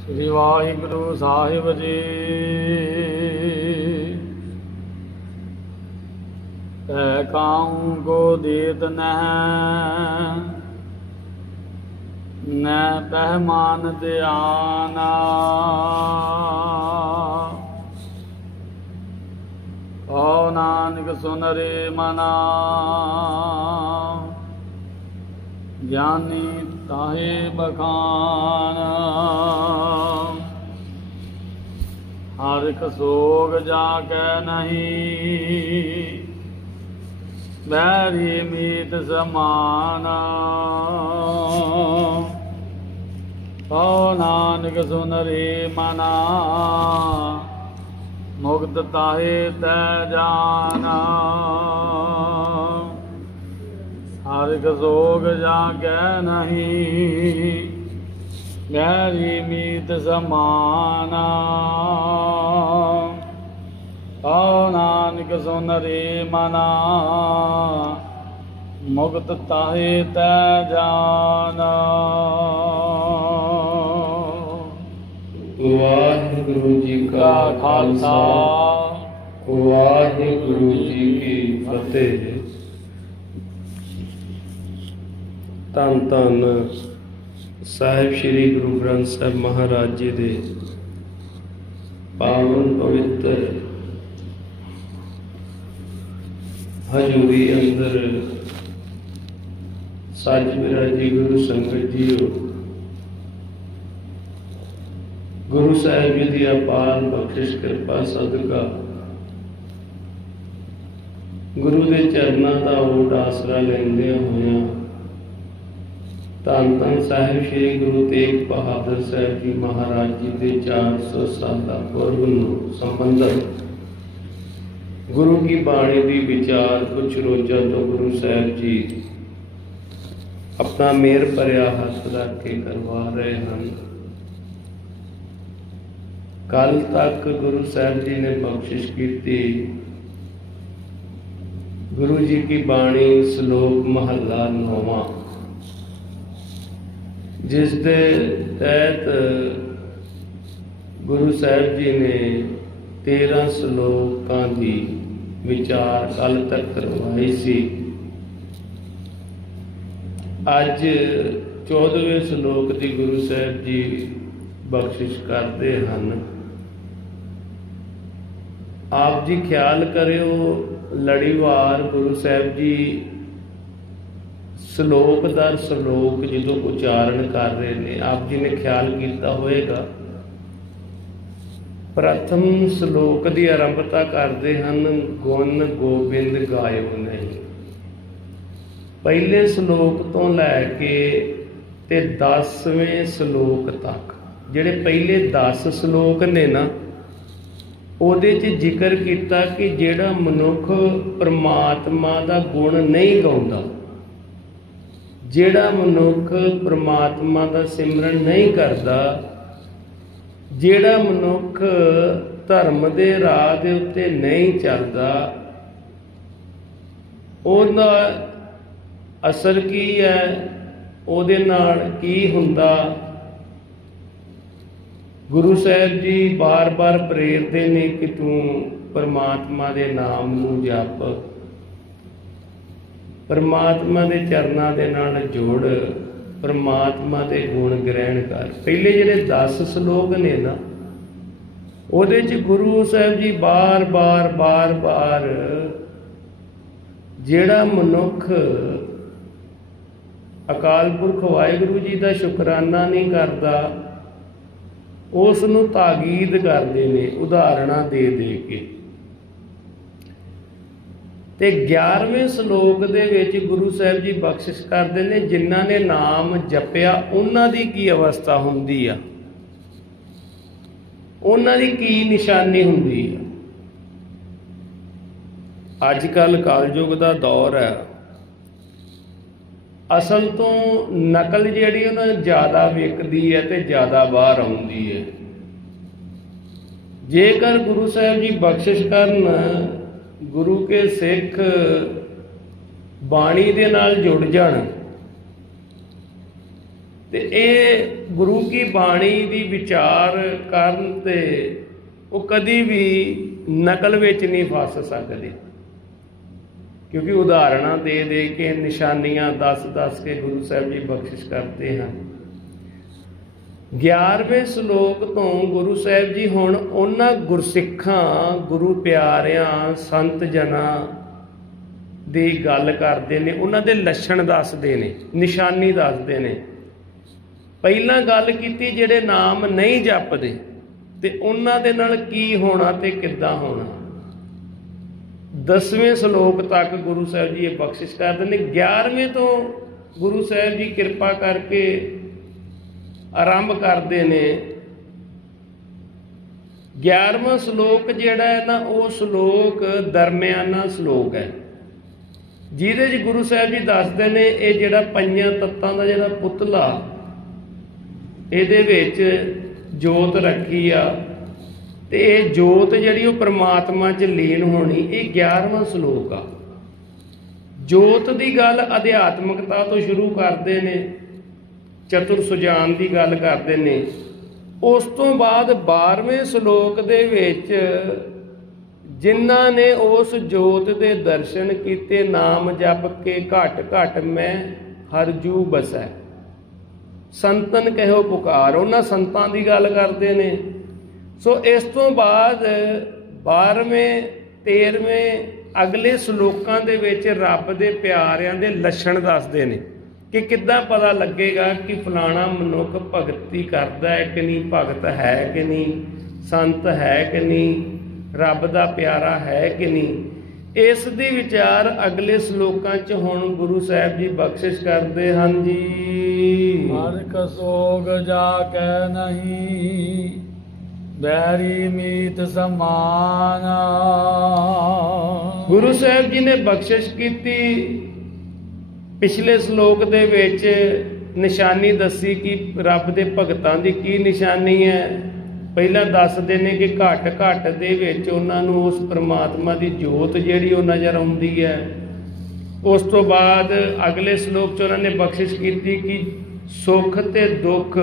श्री वाहिगुरु साहिब जी। तै काऊं को देत न पहमान दयाना। ओ नानक सुन रे मना, ज्ञानी ताहे बखान। हर एक सोग जाके नहीं, बैरी मीत समान। ओ नानक सुन रे मना, मुक्त ताहे तै जाना। हर एक सोग जाके नहीं, गहरी मीत समाना। ओ नानक सुन रे मना, मुक्त ताहे तै जाना। वाहिगुरु जी का खालसा, वाहिगुरु जी की फतेह। धन धन साहिब श्री गुरु ग्रंथ साहिब महाराज जी दे पावन पवित्र हजूरी अंदर सच विराजी गुरु संगत जीओ, गुरु साहिब जी की अपार बख्शिश कृपा सदका गुरु के चरणों का ओट आसरा लेंदे होया धन धन साहिब श्री गुरु तेग बहादुर साहब जी महाराज जी के 400 साल पूर्व संबंधित गुरु की बाणी की विचार कुछ रोजा तो गुरु साहब जी अपना मेहर भरिया हथ रख के करवा रहे हैं। कल तक गुरु साहब जी ने बख्शिश की गुरु जी की बाणी श्लोक महला 9वां, जिस दे तहत गुरु साहब जी ने 13 श्लोकां की विचार कल तक करवाई सी। अज 14वें श्लोक की गुरु साहब जी बख्शिश करते हैं। आप जी ख्याल करियो, लड़ीवार गुरु साहब जी श्लोक दर श्लोक जो उच्चारण कर रहे हैं, आप जी ने ख्याल किया होएगा। प्रथम श्लोक की आरंभता करते हैं, गुण गोबिंद गायो नहीं। पहले श्लोक तो लैके ते 10वें श्लोक तक जिहड़े पहले 10 श्लोक ने ना, ਉਹਦੇ 'ਚ जिक्र किया कि जिहड़ा मनुख परमात्मा का गुण नहीं गाउंदा, जिहड़ा मनुख परमात्मा का सिमरन नहीं करता, जिहड़ा मनुख धर्म के राह दे उत्ते नहीं चलता, ਉਹਦਾ असर की है, ਉਹਦੇ नाल की हुंदा। गुरु साहब जी बार बार प्रेरते ने कि तू परमात्मा के नाम नूं जप, परमात्मा के चरणों के नाल जोड़, परमात्मा के गुण ग्रहण कर। पहले जिहड़े 10 श्लोक ने ना, ਉਹਦੇ 'ਚ गुरु साहब जी बार बार बार बार जिहड़ा मनुख अकाल पुरख वाहिगुरु जी का शुकराना नहीं करता, उसनूं ताकीद करते हैं उदाहरणा दे दे के। ते 11वें श्लोक दे विच गुरु साहब जी बख्शिश करते हैं, जिन्हां ने नाम जपिया उन्हां दी की अवस्था हुंदी आ, उन्हां दी की निशानी हुंदी आ। अजकल कलयुग दा दौर है, असल तो नकल जिहड़ी उन्हां ज़्यादा विकदी है ते ज़्यादा बाहर आउंदी है। जेकर गुरु साहब जी बख्शिश करन, गुरु के सिख बाणी दे नाल जुड़ जाण ਤੇ ਇਹ ਗੁਰੂ ਕੀ ਬਾਣੀ ਦੀ ਵਿਚਾਰ ਕਰਨ ਤੇ ਉਹ ਕਦੀ ਵੀ ਨਕਲ ਵਿੱਚ ਨਹੀਂ ਫਸ ਸਕਦੇ, ਕਿਉਂਕਿ ਉਦਾਹਰਣਾਂ ਦੇ ਦੇ ਕੇ, ਨਿਸ਼ਾਨੀਆਂ ਦੱਸ ਕੇ ਗੁਰੂ ਸਾਹਿਬ ਜੀ ਬਖਸ਼ਿਸ਼ ਕਰਦੇ ਹਨ। 11ਵੇਂ ਸ਼ਲੋਕ ਤੋਂ ਗੁਰੂ ਸਾਹਿਬ ਜੀ ਹੁਣ ਉਹਨਾਂ ਗੁਰਸਿੱਖਾਂ, ਗੁਰੂ ਪਿਆਰਿਆਂ, ਸੰਤ ਜਨਾਂ ਦੀ ਗੱਲ ਕਰਦੇ ਨੇ, ਉਹਨਾਂ ਦੇ ਲੱਛਣ ਦੱਸਦੇ ਨੇ, ਨਿਸ਼ਾਨੀ ਦੱਸਦੇ ਨੇ। ਪਹਿਲਾਂ ਗੱਲ ਕੀਤੀ ਜਿਹੜੇ ਨਾਮ ਨਹੀਂ ਜਪਦੇ ਤੇ ਉਹਨਾਂ ਦੇ ਨਾਲ ਕੀ ਹੋਣਾ ਤੇ ਕਿੱਦਾਂ ਹੋਣਾ। 10ਵੇਂ ਸ਼ਲੋਕ ਤੱਕ ਗੁਰੂ ਸਾਹਿਬ ਜੀ ਇਹ ਬਖਸ਼ਿਸ਼ ਕਰਦੇ ਨੇ। 11ਵੇਂ ਤੋਂ ਗੁਰੂ ਸਾਹਿਬ ਜੀ ਕਿਰਪਾ ਕਰਕੇ ਆਰੰਭ ਕਰਦੇ ਨੇ। 11ਵਾਂ ਸ਼ਲੋਕ ਜਿਹੜਾ ਹੈ ਨਾ, ਉਹ ਸ਼ਲੋਕ ਦਰਮਿਆਨਾ ਸ਼ਲੋਕ ਹੈ, ਜਿਹਦੇ 'ਚ ਗੁਰੂ ਸਾਹਿਬ ਜੀ ਦੱਸਦੇ ਨੇ ਇਹ ਜਿਹੜਾ ਪੰਜਾਂ ਤੱਤਾਂ ਦਾ ਜਿਹੜਾ ਪੁਤਲਾ, ਇਹਦੇ ਵਿੱਚ ਜੋਤ ਰੱਖੀ ਆ ਤੇ ਇਹ ਜੋਤ ਜਿਹੜੀ ਉਹ ਪ੍ਰਮਾਤਮਾ 'ਚ ਲੀਨ ਹੋਣੀ, ਇਹ 11ਵਾਂ ਸ਼ਲੋਕ ਆ। ਜੋਤ ਦੀ ਗੱਲ ਅਧਿਆਤਮਕਤਾ ਤੋਂ ਸ਼ੁਰੂ ਕਰਦੇ ਨੇ, ਚਤੁਰ ਸੁਜਾਨ ਦੀ ਗੱਲ ਕਰਦੇ ਨੇ। ਉਸ ਤੋਂ ਬਾਅਦ 12ਵੇਂ ਸ਼ਲੋਕ ਦੇ ਵਿੱਚ ਜਿਨ੍ਹਾਂ ਨੇ ਉਸ ਜੋਤ ਦੇ ਦਰਸ਼ਨ ਕੀਤੇ, ਨਾਮ ਜਪ ਕੇ ਘਟ ਘਟ ਮੈਂ ਹਰ ਜੂ ਬਸੈ, ਸੰਤਨ ਕਹਿਓ ਪੁਕਾਰ, ਉਹਨਾਂ ਸੰਤਾਂ ਦੀ ਗੱਲ ਕਰਦੇ ਨੇ। ਸੋ ਇਸ ਤੋਂ ਬਾਅਦ 12ਵੇਂ 13ਵੇਂ ਅਗਲੇ ਸ਼ਲੋਕਾਂ ਦੇ ਵਿੱਚ ਰੱਬ ਦੇ ਪਿਆਰਿਆਂ ਦੇ ਲੱਛਣ ਦੱਸਦੇ ਨੇ ਕਿ ਕਿੱਦਾਂ ਪਤਾ ਲੱਗੇਗਾ ਕਿ ਫਲਾਣਾ ਮਨੁੱਖ ਭਗਤੀ ਕਰਦਾ ਹੈ ਕਿ ਨਹੀਂ, ਭਗਤ ਹੈ ਕਿ ਨਹੀਂ, ਸੰਤ ਹੈ ਕਿ ਨਹੀਂ, ਰੱਬ ਦਾ ਪਿਆਰਾ ਹੈ ਕਿ ਨਹੀਂ। ਇਸ ਦੀ ਵਿਚਾਰ ਅਗਲੇ ਸ਼ਲੋਕਾਂ 'ਚ ਹੁਣ ਗੁਰੂ ਸਾਹਿਬ ਜੀ ਬਖਸ਼ਿਸ਼ ਕਰਦੇ ਹਨ ਜੀ। ਹਰਿਕ ਸੋਗ ਜਾ ਕੈ ਨਹੀਂ, ਬੈਰੀ ਮੀਤ ਸਮਾਨ। ਗੁਰੂ ਸਾਹਿਬ ਜੀ ਨੇ ਬਖਸ਼ਿਸ਼ ਕੀਤੀ। ਪਿਛਲੇ ਸ਼ਲੋਕ ਦੇ ਵਿੱਚ ਨਿਸ਼ਾਨੀ ਦੱਸੀ ਕਿ ਰੱਬ ਦੇ ਭਗਤਾਂ ਦੀ ਕੀ ਨਿਸ਼ਾਨੀ ਹੈ। ਪਹਿਲਾਂ ਦੱਸਦੇ ਨੇ ਕਿ ਘਟ ਘਟ ਦੇ ਵਿੱਚ ਉਹਨਾਂ ਨੂੰ ਉਸ ਪ੍ਰਮਾਤਮਾ ਦੀ ਜੋਤ ਜਿਹੜੀ ਉਹ ਨਜ਼ਰ ਆਉਂਦੀ ਹੈ। ਉਸ ਤੋਂ ਬਾਅਦ ਅਗਲੇ ਸ਼ਲੋਕ 'ਚ ਉਹਨਾਂ ਨੇ ਬਖਸ਼ਿਸ਼ ਕੀਤੀ ਕਿ ਸੁੱਖ ਤੇ ਦੁੱਖ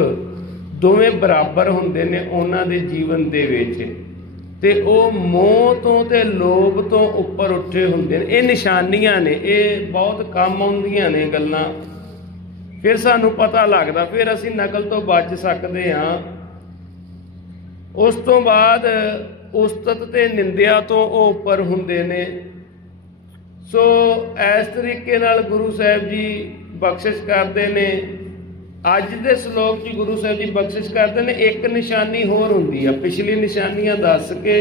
ਦੋਵੇਂ ਬਰਾਬਰ ਹੁੰਦੇ ਨੇ ਉਹਨਾਂ ਦੇ ਜੀਵਨ ਦੇ ਵਿੱਚ, ਤੇ ਉਹ ਮੋਹ ਤੋਂ ਤੇ ਲੋਭ ਤੋਂ ਉੱਪਰ ਉੱਠੇ ਹੁੰਦੇ ਨੇ। ਇਹ ਨਿਸ਼ਾਨੀਆਂ ਨੇ, ਇਹ ਬਹੁਤ ਕੰਮ ਆਉਂਦੀਆਂ ਨੇ ਗੱਲਾਂ, ਫਿਰ ਸਾਨੂੰ ਪਤਾ ਲੱਗਦਾ, ਫਿਰ ਅਸੀਂ ਨਕਲ ਤੋਂ ਬਚ ਸਕਦੇ ਹਾਂ। ਉਸ ਤੋਂ ਬਾਅਦ ਉਸਤਤ ਤੇ ਨਿੰਦਿਆ ਤੋਂ ਉਹ ਉੱਪਰ ਹੁੰਦੇ ਨੇ। ਸੋ ਇਸ ਤਰੀਕੇ ਨਾਲ ਗੁਰੂ ਸਾਹਿਬ ਜੀ ਬਖਸ਼ਿਸ਼ ਕਰਦੇ ਨੇ। ਅੱਜ ਦੇ ਸ਼ਲੋਕ 'ਚ ਗੁਰੂ ਸਾਹਿਬ ਜੀ ਬਖਸ਼ਿਸ਼ ਕਰਦੇ ਨੇ। ਇੱਕ ਨਿਸ਼ਾਨੀ ਹੋਰ ਹੁੰਦੀ ਆ, ਪਿਛਲੀ ਨਿਸ਼ਾਨੀਆਂ ਦੱਸ ਕੇ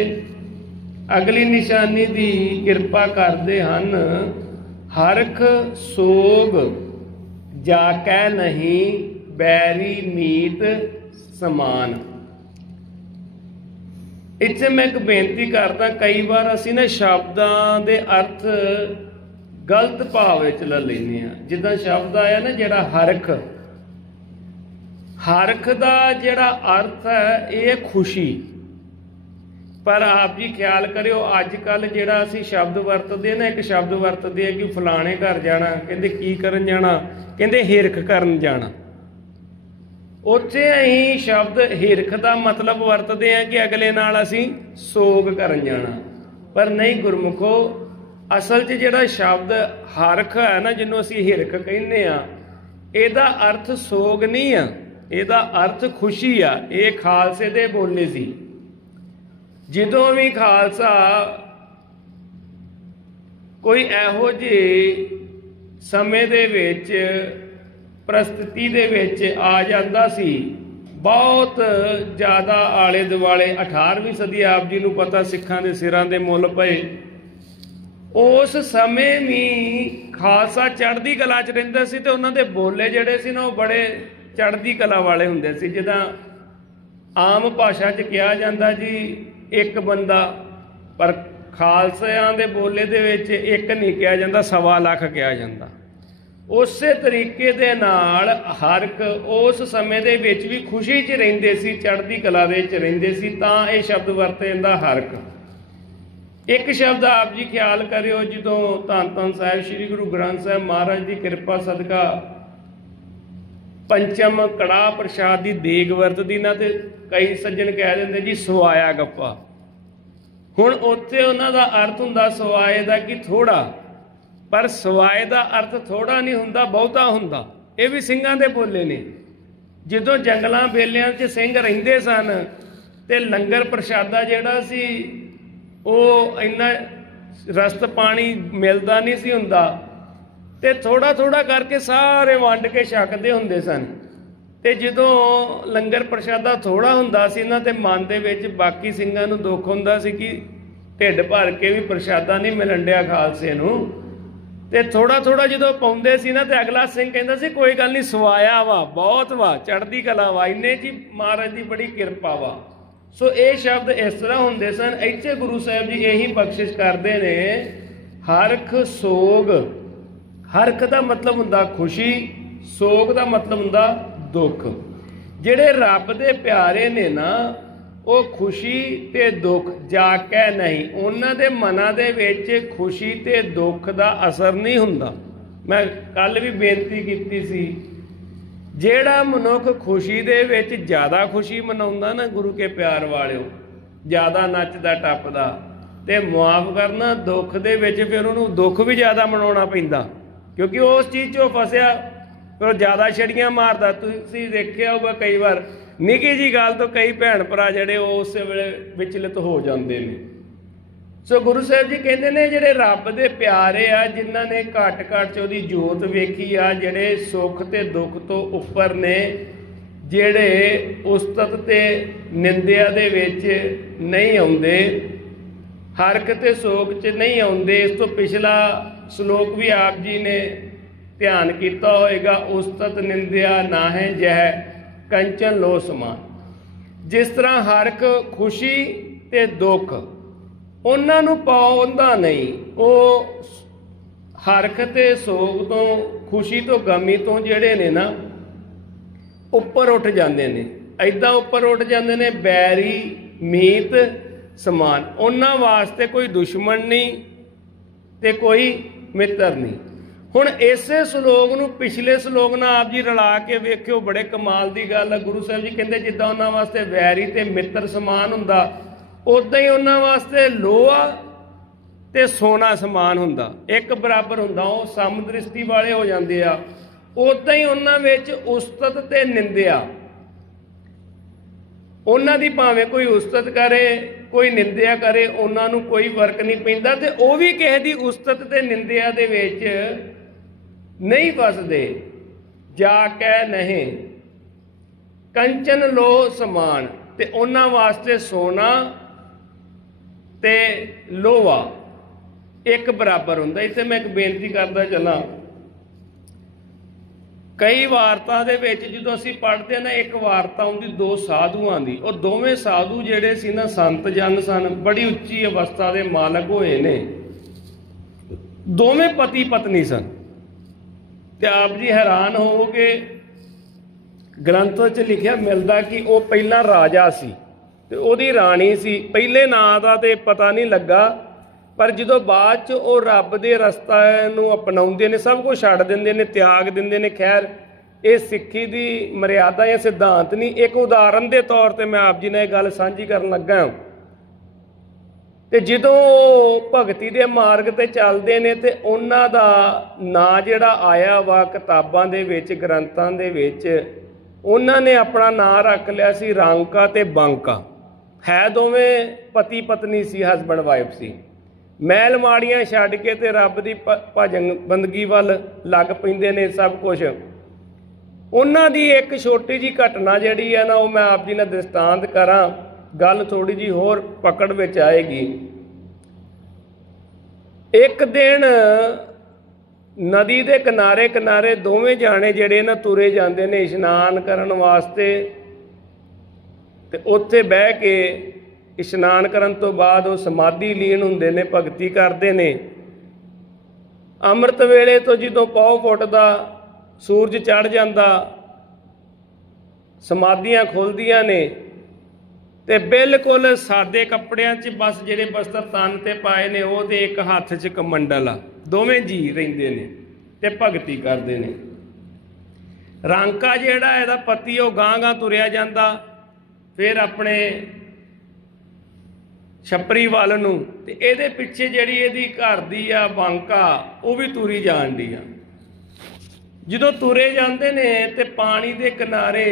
ਅਗਲੀ ਨਿਸ਼ਾਨੀ ਦੀ ਕਿਰਪਾ ਕਰਦੇ ਹਨ। ਹਰਖ ਸੋਗ ਜਾ ਕੈ ਨਹੀਂ, ਬੈਰੀ ਮੀਤ ਸਮਾਨ। ਇੱਥੇ ਮੈਂ ਇੱਕ ਬੇਨਤੀ ਕਰਦਾ, ਕਈ ਵਾਰ ਅਸੀਂ ਨਾ ਸ਼ਬਦਾਂ ਦੇ ਅਰਥ ਗਲਤ ਭਾਵ ਵਿੱਚ ਲੈ ਲੈਂਦੇ ਹਾਂ। ਜਿੱਦਾਂ ਸ਼ਬਦ ਆਇਆ ਨਾ ਜਿਹੜਾ ਹਰਖ, ਹਰਖ ਦਾ ਜਿਹੜਾ ਅਰਥ ਹੈ ਇਹ ਖੁਸ਼ੀ, ਪਰ ਆਪ ਜੀ ਖਿਆਲ ਕਰਿਓ ਅੱਜ ਕੱਲ੍ਹ ਜਿਹੜਾ ਅਸੀਂ ਸ਼ਬਦ ਵਰਤਦੇ ਨਾ, ਇੱਕ ਸ਼ਬਦ ਵਰਤਦੇ ਆ ਕਿ ਫਲਾਣੇ ਘਰ ਜਾਣਾ, ਕਹਿੰਦੇ ਕੀ ਕਰਨ ਜਾਣਾ, ਕਹਿੰਦੇ ਹਿਰਖ ਕਰਨ ਜਾਣਾ। ਉੱਥੇ ਅਸੀਂ ਸ਼ਬਦ ਹਿਰਖ ਦਾ ਮਤਲਬ ਵਰਤਦੇ ਆ ਕਿ ਅਗਲੇ ਨਾਲ ਅਸੀਂ ਸੋਗ ਕਰਨ ਜਾਣਾ, ਪਰ ਨਹੀਂ ਗੁਰਮੁਖੋ, ਅਸਲ 'ਚ ਜਿਹੜਾ ਸ਼ਬਦ ਹਰਖ ਹੈ ਨਾ, ਜਿਹਨੂੰ ਅਸੀਂ ਹਿਰਖ ਕਹਿੰਦੇ ਆ, ਇਹਦਾ ਅਰਥ ਸੋਗ ਨਹੀਂ ਆ, ਇਹਦਾ ਅਰਥ ਖੁਸ਼ੀ ਆ। ਇਹ ਖਾਲਸੇ ਦੇ ਬੋਲੇ ਸੀ। ਜਦੋਂ ਵੀ ਖਾਲਸਾ ਕੋਈ ਇਹੋ ਜਿਹੇ ਸਮੇਂ ਦੇ ਵਿੱਚ, ਪ੍ਰਸਥਿਤੀ ਦੇ ਵਿੱਚ ਆ ਜਾਂਦਾ ਸੀ, ਬਹੁਤ ਜ਼ਿਆਦਾ ਆਲੇ ਦੁਆਲੇ, 18ਵੀਂ ਸਦੀ ਆਪ ਜੀ ਨੂੰ ਪਤਾ ਸਿੱਖਾਂ ਦੇ ਸਿਰਾਂ ਦੇ ਮੁੱਲ ਪਏ। ਉਸ ਸਮੇਂ ਵੀ ਖਾਲਸਾ ਚੜ੍ਹਦੀ ਕਲਾ 'ਚ ਰਹਿੰਦਾ ਸੀ ਤੇ ਉਹਨਾਂ ਦੇ ਬੋਲੇ ਜਿਹੜੇ ਸੀ ਨਾ, ਉਹ ਬੜੇ ਚੜ੍ਹਦੀ ਕਲਾ ਵਾਲੇ ਹੁੰਦੇ ਸੀ। ਜਿੱਦਾਂ ਆਮ ਭਾਸ਼ਾ 'ਚ ਕਿਹਾ ਜਾਂਦਾ ਜੀ ਇੱਕ ਬੰਦਾ, ਪਰ ਖਾਲਸਿਆਂ ਦੇ ਬੋਲੇ ਦੇ ਵਿੱਚ ਇੱਕ ਨਹੀਂ ਕਿਹਾ ਜਾਂਦਾ, 1.25 ਲੱਖ ਕਿਹਾ ਜਾਂਦਾ। ਉਸੇ ਤਰੀਕੇ ਦੇ ਨਾਲ ਹਰਖ ਉਸ ਸਮੇਂ ਦੇ ਵਿੱਚ ਵੀ ਖੁਸ਼ੀ 'ਚ ਰਹਿੰਦੇ ਸੀ, ਚੜ੍ਹਦੀ ਕਲਾ ਦੇ ਵਿੱਚ ਰਹਿੰਦੇ ਸੀ, ਤਾਂ ਇਹ ਸ਼ਬਦ ਵਰਤੇ ਜਾਂਦਾ ਹਰਖ। ਇੱਕ ਸ਼ਬਦ ਆਪ ਜੀ ਖਿਆਲ ਕਰਿਓ, ਜਦੋਂ ਧੰਨ ਧੰਨ ਸਾਹਿਬ ਸ੍ਰੀ ਗੁਰੂ ਗ੍ਰੰਥ ਸਾਹਿਬ ਮਹਾਰਾਜ ਦੀ ਕਿਰਪਾ ਸਦਕਾ ਪੰਚਮ ਕੜਾਹ ਪ੍ਰਸ਼ਾਦ ਦੀ ਦੇਗ ਵਰਤਦੀ ਨਾ, ਤੇ ਕਈ ਸੱਜਣ ਕਹਿ ਦਿੰਦੇ ਜੀ ਸਵਾਇਆ ਗੱਪਾ। ਹੁਣ ਉੱਥੇ ਉਹਨਾਂ ਦਾ ਅਰਥ ਹੁੰਦਾ ਸਵਾਏ ਦਾ ਕਿ ਥੋੜਾ, ਪਰ ਸਵਾਏ ਦਾ ਅਰਥ ਥੋੜਾ ਨਹੀਂ ਹੁੰਦਾ, ਬਹੁਤਾ ਹੁੰਦਾ। ਇਹ ਵੀ ਸਿੰਘਾਂ ਦੇ ਬੋਲੇ ਨੇ। ਜਦੋਂ ਜੰਗਲਾਂ ਬੇਲਿਆਂ 'ਚ ਸਿੰਘ ਰਹਿੰਦੇ ਸਨ ਤੇ ਲੰਗਰ ਪ੍ਰਸ਼ਾਦਾ ਜਿਹੜਾ ਸੀ ਉਹ ਇੰਨਾ ਰਸਤ ਪਾਣੀ ਮਿਲਦਾ ਨਹੀਂ ਸੀ ਹੁੰਦਾ, ਤੇ ਥੋੜਾ ਥੋੜਾ ਕਰਕੇ ਸਾਰੇ ਵੰਡ ਕੇ ਛਕਦੇ ਹੁੰਦੇ ਸਨ। ਤੇ ਜਦੋਂ ਲੰਗਰ ਪ੍ਰਸ਼ਾਦਾ ਥੋੜਾ ਹੁੰਦਾ ਸੀ ਨਾ, ਤੇ ਮਨ ਦੇ ਵਿੱਚ ਬਾਕੀ ਸਿੰਘਾਂ ਨੂੰ ਦੁੱਖ ਹੁੰਦਾ ਸੀ ਕਿ ਢਿੱਡ ਭਰ ਕੇ ਵੀ ਪ੍ਰਸ਼ਾਦਾ ਨਹੀਂ ਮਿਲਣ ਡਿਆ ਖਾਲਸੇ ਨੂੰ। ਤੇ ਥੋੜਾ ਥੋੜਾ ਜਦੋਂ ਪਾਉਂਦੇ ਸੀ ਨਾ, ਤੇ ਅਗਲਾ ਸਿੰਘ ਕਹਿੰਦਾ ਸੀ ਕੋਈ ਗੱਲ ਨਹੀਂ, ਸਵਾਇਆ ਵਾ, ਬਹੁਤ ਵਾ, ਚੜ੍ਹਦੀ ਕਲਾ ਵਾ, ਇੰਨੇ ਜੀ ਮਹਾਰਾਜ ਦੀ ਬੜੀ ਕਿਰਪਾ ਵਾ। ਸੋ ਇਹ ਸ਼ਬਦ ਇਸ ਤਰ੍ਹਾਂ ਹੁੰਦੇ ਸਨ। ਇੱਥੇ ਗੁਰੂ ਸਾਹਿਬ ਜੀ ਇਹੀ ਬਖਸ਼ਿਸ਼ ਕਰਦੇ ਨੇ, ਹਰਖ ਸੋਗ। ਹਰਖ ਦਾ ਮਤਲਬ ਹੁੰਦਾ ਖੁਸ਼ੀ, ਸੋਗ ਦਾ ਮਤਲਬ ਹੁੰਦਾ ਦੁੱਖ। ਜਿਹੜੇ ਰੱਬ ਦੇ ਪਿਆਰੇ ਨੇ ਨਾ, ਉਹ ਖੁਸ਼ੀ ਤੇ ਦੁੱਖ ਜਾ ਕੇ ਨਹੀਂ, ਉਹਨਾਂ ਦੇ ਮਨਾਂ ਦੇ ਵਿੱਚ ਖੁਸ਼ੀ ਤੇ ਦੁੱਖ ਦਾ ਅਸਰ ਨਹੀਂ ਹੁੰਦਾ। ਮੈਂ ਕੱਲ ਵੀ ਬੇਨਤੀ ਕੀਤੀ ਸੀ, ਜਿਹੜਾ ਮਨੁੱਖ ਖੁਸ਼ੀ ਦੇ ਵਿੱਚ ਜ਼ਿਆਦਾ ਖੁਸ਼ੀ ਮਨਾਉਂਦਾ ਨਾ, ਗੁਰੂ ਕੇ ਪਿਆਰ ਵਾਲਿਓ, ਜ਼ਿਆਦਾ ਨੱਚਦਾ ਟੱਪਦਾ, ਤੇ ਮੁਆਫ ਕਰਨਾ ਦੁੱਖ ਦੇ ਵਿੱਚ ਫਿਰ ਉਹਨੂੰ ਦੁੱਖ ਵੀ ਜ਼ਿਆਦਾ ਮਨਾਉਣਾ ਪੈਂਦਾ, ਕਿਉਂਕਿ ਉਸ ਚੀਜ਼ 'ਚ ਉਹ ਫਸਿਆ, ਫਿਰ ਉਹ ਜ਼ਿਆਦਾ ਛੜੀਆਂ ਮਾਰਦਾ। ਤੁਸੀਂ ਦੇਖਿਆ ਹੋਊਗਾ ਕਈ ਵਾਰ ਨਿੱਕੀ ਜੀ ਗੱਲ ਤੋਂ ਕਈ ਭੈਣ ਭਰਾ ਜਿਹੜੇ ਉਹ ਉਸੇ ਵੇਲੇ ਵਿਚਲਿਤ ਹੋ ਜਾਂਦੇ ਨੇ। ਸੋ ਗੁਰੂ ਸਾਹਿਬ ਜੀ ਕਹਿੰਦੇ ਨੇ ਜਿਹੜੇ ਰੱਬ ਦੇ ਪਿਆਰੇ ਆ, ਜਿਨ੍ਹਾਂ ਨੇ ਘੱਟ ਘੱਟ 'ਚ ਉਹਦੀ ਜੋਤ ਵੇਖੀ ਆ, ਜਿਹੜੇ ਸੁੱਖ ਤੇ ਦੁੱਖ ਤੋਂ ਉੱਪਰ ਨੇ, ਜਿਹੜੇ ਉਸਤਤ ਤੇ ਨਿੰਦਿਆ ਦੇ ਵਿੱਚ ਨਹੀਂ ਆਉਂਦੇ, ਹਰਖ ਤੇ ਸੋਗ 'ਚ ਨਹੀਂ ਆਉਂਦੇ। ਇਸ ਤੋਂ ਪਿਛਲਾ ਸ਼ਲੋਕ ਵੀ ਆਪ ਜੀ ਨੇ ਧਿਆਨ ਕੀਤਾ ਹੋਏਗਾ, ਉਸਤਤ ਨਿੰਦਿਆ ਨਾ ਹੈ ਜਹ ਕੰਚਨ ਲੋ ਸਮਾਨ। ਜਿਸ ਤਰ੍ਹਾਂ ਹਰਖ ਖੁਸ਼ੀ ਤੇ ਦੁੱਖ ਉਹਨਾਂ ਨੂੰ ਪਾਉਂਦਾ ਨਹੀਂ, ਉਹ ਹਰਖ ਤੇ ਸੋਗ ਤੋਂ, ਖੁਸ਼ੀ ਤੋਂ, ਗਮੀ ਤੋਂ ਜਿਹੜੇ ਨੇ ਨਾ ਉੱਪਰ ਉੱਠ ਜਾਂਦੇ ਨੇ। ਐਦਾਂ ਉੱਪਰ ਉੱਠ ਜਾਂਦੇ ਨੇ, ਬੈਰੀ ਮੀਤ ਸਮਾਨ। ਉਹਨਾਂ ਵਾਸਤੇ ਕੋਈ ਦੁਸ਼ਮਣ ਨਹੀਂ ਤੇ ਕੋਈ ਮਿੱਤਰ ਨਹੀਂ। ਹੁਣ ਇਸੇ ਸ਼ਲੋਕ ਨੂੰ ਪਿਛਲੇ ਸ਼ਲੋਕ ਨਾਲ ਆਪ ਜੀ ਰਲਾ ਕੇ ਵੇਖਿਓ, ਬੜੇ ਕਮਾਲ ਦੀ ਗੱਲ ਹੈ। ਗੁਰੂ ਸਾਹਿਬ ਜੀ ਕਹਿੰਦੇ ਜਿੱਦਾਂ ਉਹਨਾਂ ਵਾਸਤੇ ਵੈਰੀ ਤੇ ਮਿੱਤਰ ਸਮਾਨ ਹੁੰਦਾ, ਉਦਾਂ ਹੀ ਉਹਨਾਂ ਵਾਸਤੇ ਲੋਹਾ ਤੇ ਸੋਨਾ ਸਮਾਨ ਹੁੰਦਾ, ਇੱਕ ਬਰਾਬਰ ਹੁੰਦਾ। ਉਹ ਸਮਦ੍ਰਿਸ਼ਟੀ ਵਾਲੇ ਹੋ ਜਾਂਦੇ ਆ। ਉਦਾਂ ਹੀ ਉਹਨਾਂ ਵਿੱਚ ਉਸਤਤ ਤੇ ਨਿੰਦਿਆ, ਉਹਨਾਂ ਦੀ ਭਾਵੇਂ ਕੋਈ ਉਸਤਤ ਕਰੇ ਕੋਈ ਨਿੰਦਿਆ ਕਰੇ, ਉਹਨਾਂ ਨੂੰ ਕੋਈ ਫਰਕ ਨਹੀਂ ਪੈਂਦਾ, ਤੇ ਉਹ ਵੀ ਕਿਸੇ ਦੀ ਉਸਤਤ ਤੇ ਨਿੰਦਿਆ ਦੇ ਵਿੱਚ ਨਹੀਂ ਫਸਦੇ। ਜਾ ਕੇ ਨਹੀਂ ਕੰਚਨ ਲੋ ਸਮਾਨ, ਤੇ ਉਹਨਾਂ ਵਾਸਤੇ ਸੋਨਾ ਤੇ ਲੋਹਾ ਇੱਕ ਬਰਾਬਰ ਹੁੰਦਾ। ਇੱਥੇ ਮੈਂ ਇੱਕ ਬੇਨਤੀ ਕਰਦਾ ਚੱਲਾਂ, ਕਈ ਵਾਰਤਾ ਦੇ ਵਿੱਚ ਜਦੋਂ ਅਸੀਂ ਪੜ੍ਹਦੇ ਹਾਂ ਨਾ, ਇੱਕ ਵਾਰਤਾ ਆਉਂਦੀ ਦੋ ਸਾਧੂਆਂ ਦੀ। ਉਹ ਦੋਵੇਂ ਸਾਧੂ ਜਿਹੜੇ ਸੀ ਨਾ, ਸੰਤ ਜਨ ਸਨ, ਬੜੀ ਉੱਚੀ ਅਵਸਥਾ ਦੇ ਮਾਲਕ ਹੋਏ ਨੇ, ਦੋਵੇਂ ਪਤੀ ਪਤਨੀ ਸਨ। ਤੇ ਆਪ ਜੀ ਹੈਰਾਨ ਹੋਵੋਗੇ, ਗ੍ਰੰਥ 'ਚ ਲਿਖਿਆ ਮਿਲਦਾ ਕਿ ਉਹ ਪਹਿਲਾਂ ਰਾਜਾ ਸੀ ਤੇ ਉਹਦੀ ਰਾਣੀ ਸੀ। ਪਹਿਲੇ ਨਾਂ ਦਾ ਤੇ ਪਤਾ ਨਹੀਂ ਲੱਗਾ, ਪਰ ਜਦੋਂ ਬਾਅਦ 'ਚ ਉਹ ਰੱਬ ਦੇ ਰਸਤਾ ਨੂੰ ਅਪਣਾਉਂਦੇ ਨੇ, ਸਭ ਕੁਝ ਛੱਡ ਦਿੰਦੇ ਨੇ, ਤਿਆਗ ਦਿੰਦੇ ਨੇ। ਖੈਰ ਇਹ ਸਿੱਖੀ ਦੀ ਮਰਿਆਦਾ ਜਾਂ ਸਿਧਾਂਤ ਨਹੀਂ, ਇੱਕ ਉਦਾਹਰਨ ਦੇ ਤੌਰ ਤੇ ਮੈਂ ਆਪ ਜੀ ਨਾਲ ਇਹ ਗੱਲ ਸਾਂਝੀ ਕਰਨ ਲੱਗਾ। ਤੇ ਜਦੋਂ ਭਗਤੀ ਦੇ ਮਾਰਗ ਤੇ ਚੱਲਦੇ ਨੇ, ਤੇ ਉਹਨਾਂ ਦਾ ਨਾਂ ਜਿਹੜਾ ਆਇਆ ਵਾ ਕਿਤਾਬਾਂ ਦੇ ਵਿੱਚ, ਗ੍ਰੰਥਾਂ ਦੇ ਵਿੱਚ, ਉਹਨਾਂ ਨੇ ਆਪਣਾ ਨਾਂ ਰੱਖ ਲਿਆ ਸੀ ਰਾਂਕਾ ਤੇ ਬਾਂਕਾ। ਹੈ ਦੋਵੇਂ ਪਤੀ ਪਤਨੀ ਸੀ, ਹਸਬੈਂਡ ਵਾਈਫ ਸੀ। ਮਹਿਲ ਮਾੜੀਆਂ ਛੱਡ ਕੇ ਤੇ ਰੱਬ ਦੀ ਭਜਨ ਬੰਦਗੀ ਵੱਲ ਲੱਗ ਪੈਂਦੇ ਨੇ ਸਭ ਕੁਝ। ਉਹਨਾਂ ਦੀ ਇੱਕ ਛੋਟੀ ਜੀ ਘਟਨਾ ਜਿਹੜੀ ਹੈ ਨਾ, ਉਹ ਮੈਂ ਆਪ ਜੀ ਨਾਲ ਦ੍ਰਿਸ਼ਟਾਂਤ ਕਰਾਂ, ਗੱਲ ਥੋੜੀ ਜੀ ਹੋਰ ਪਕੜ ਵਿੱਚ ਆਏਗੀ। ਇੱਕ ਦਿਨ ਨਦੀ ਦੇ ਕਿਨਾਰੇ ਕਿਨਾਰੇ ਦੋਵੇਂ ਜਾਣੇ ਜਿਹੜੇ ਨਾ ਤੁਰੇ ਜਾਂਦੇ ਨੇ ਇਸ਼ਨਾਨ ਕਰਨ ਵਾਸਤੇ, ਤੇ ਉੱਥੇ ਬਹਿ ਕੇ ਇਸ਼ਨਾਨ ਕਰਨ ਤੋਂ ਬਾਅਦ ਉਹ ਸਮਾਧੀ ਲੀਨ ਹੁੰਦੇ ਨੇ, ਭਗਤੀ ਕਰਦੇ ਨੇ। ਅੰਮ੍ਰਿਤ ਵੇਲੇ ਤੋਂ ਜਦੋਂ ਪੌ ਫੁੱਟਦਾ, ਸੂਰਜ ਚੜ੍ਹ ਜਾਂਦਾ, ਸਮਾਧੀਆਂ ਖੁੱਲ੍ਹਦੀਆਂ ਨੇ, ਤੇ ਬਿਲਕੁਲ ਸਾਦੇ ਕੱਪੜਿਆਂ 'ਚ ਬਸ ਜਿਹੜੇ ਬਸਤਰ ਤਨ ਤੇ ਪਾਏ ਨੇ ਉਹ, ਤੇ ਇੱਕ ਹੱਥ 'ਚ ਕਮੰਡਲ ਆ। ਦੋਵੇਂ ਜੀ ਰਹਿੰਦੇ ਨੇ ਤੇ ਭਗਤੀ ਕਰਦੇ ਨੇ। ਰਾਂਕਾ ਜਿਹੜਾ ਇਹਦਾ ਪਤੀ ਉਹ ਗਾਂ ਗਾਂ ਤੁਰਿਆ ਜਾਂਦਾ, ਫਿਰ ਆਪਣੇ ਛੱਪਰੀ ਵੱਲ ਨੂੰ, ਤੇ ਇਹਦੇ ਪਿੱਛੇ ਜਿਹੜੀ ਇਹਦੀ ਘਰ ਦੀ ਆ ਬਾਂਕਾ ਉਹ ਵੀ ਤੁਰੀ ਜਾਣ ਦੀ ਆ। ਜਦੋਂ ਤੁਰੇ ਜਾਂਦੇ ਨੇ ਤੇ ਪਾਣੀ ਦੇ ਕਿਨਾਰੇ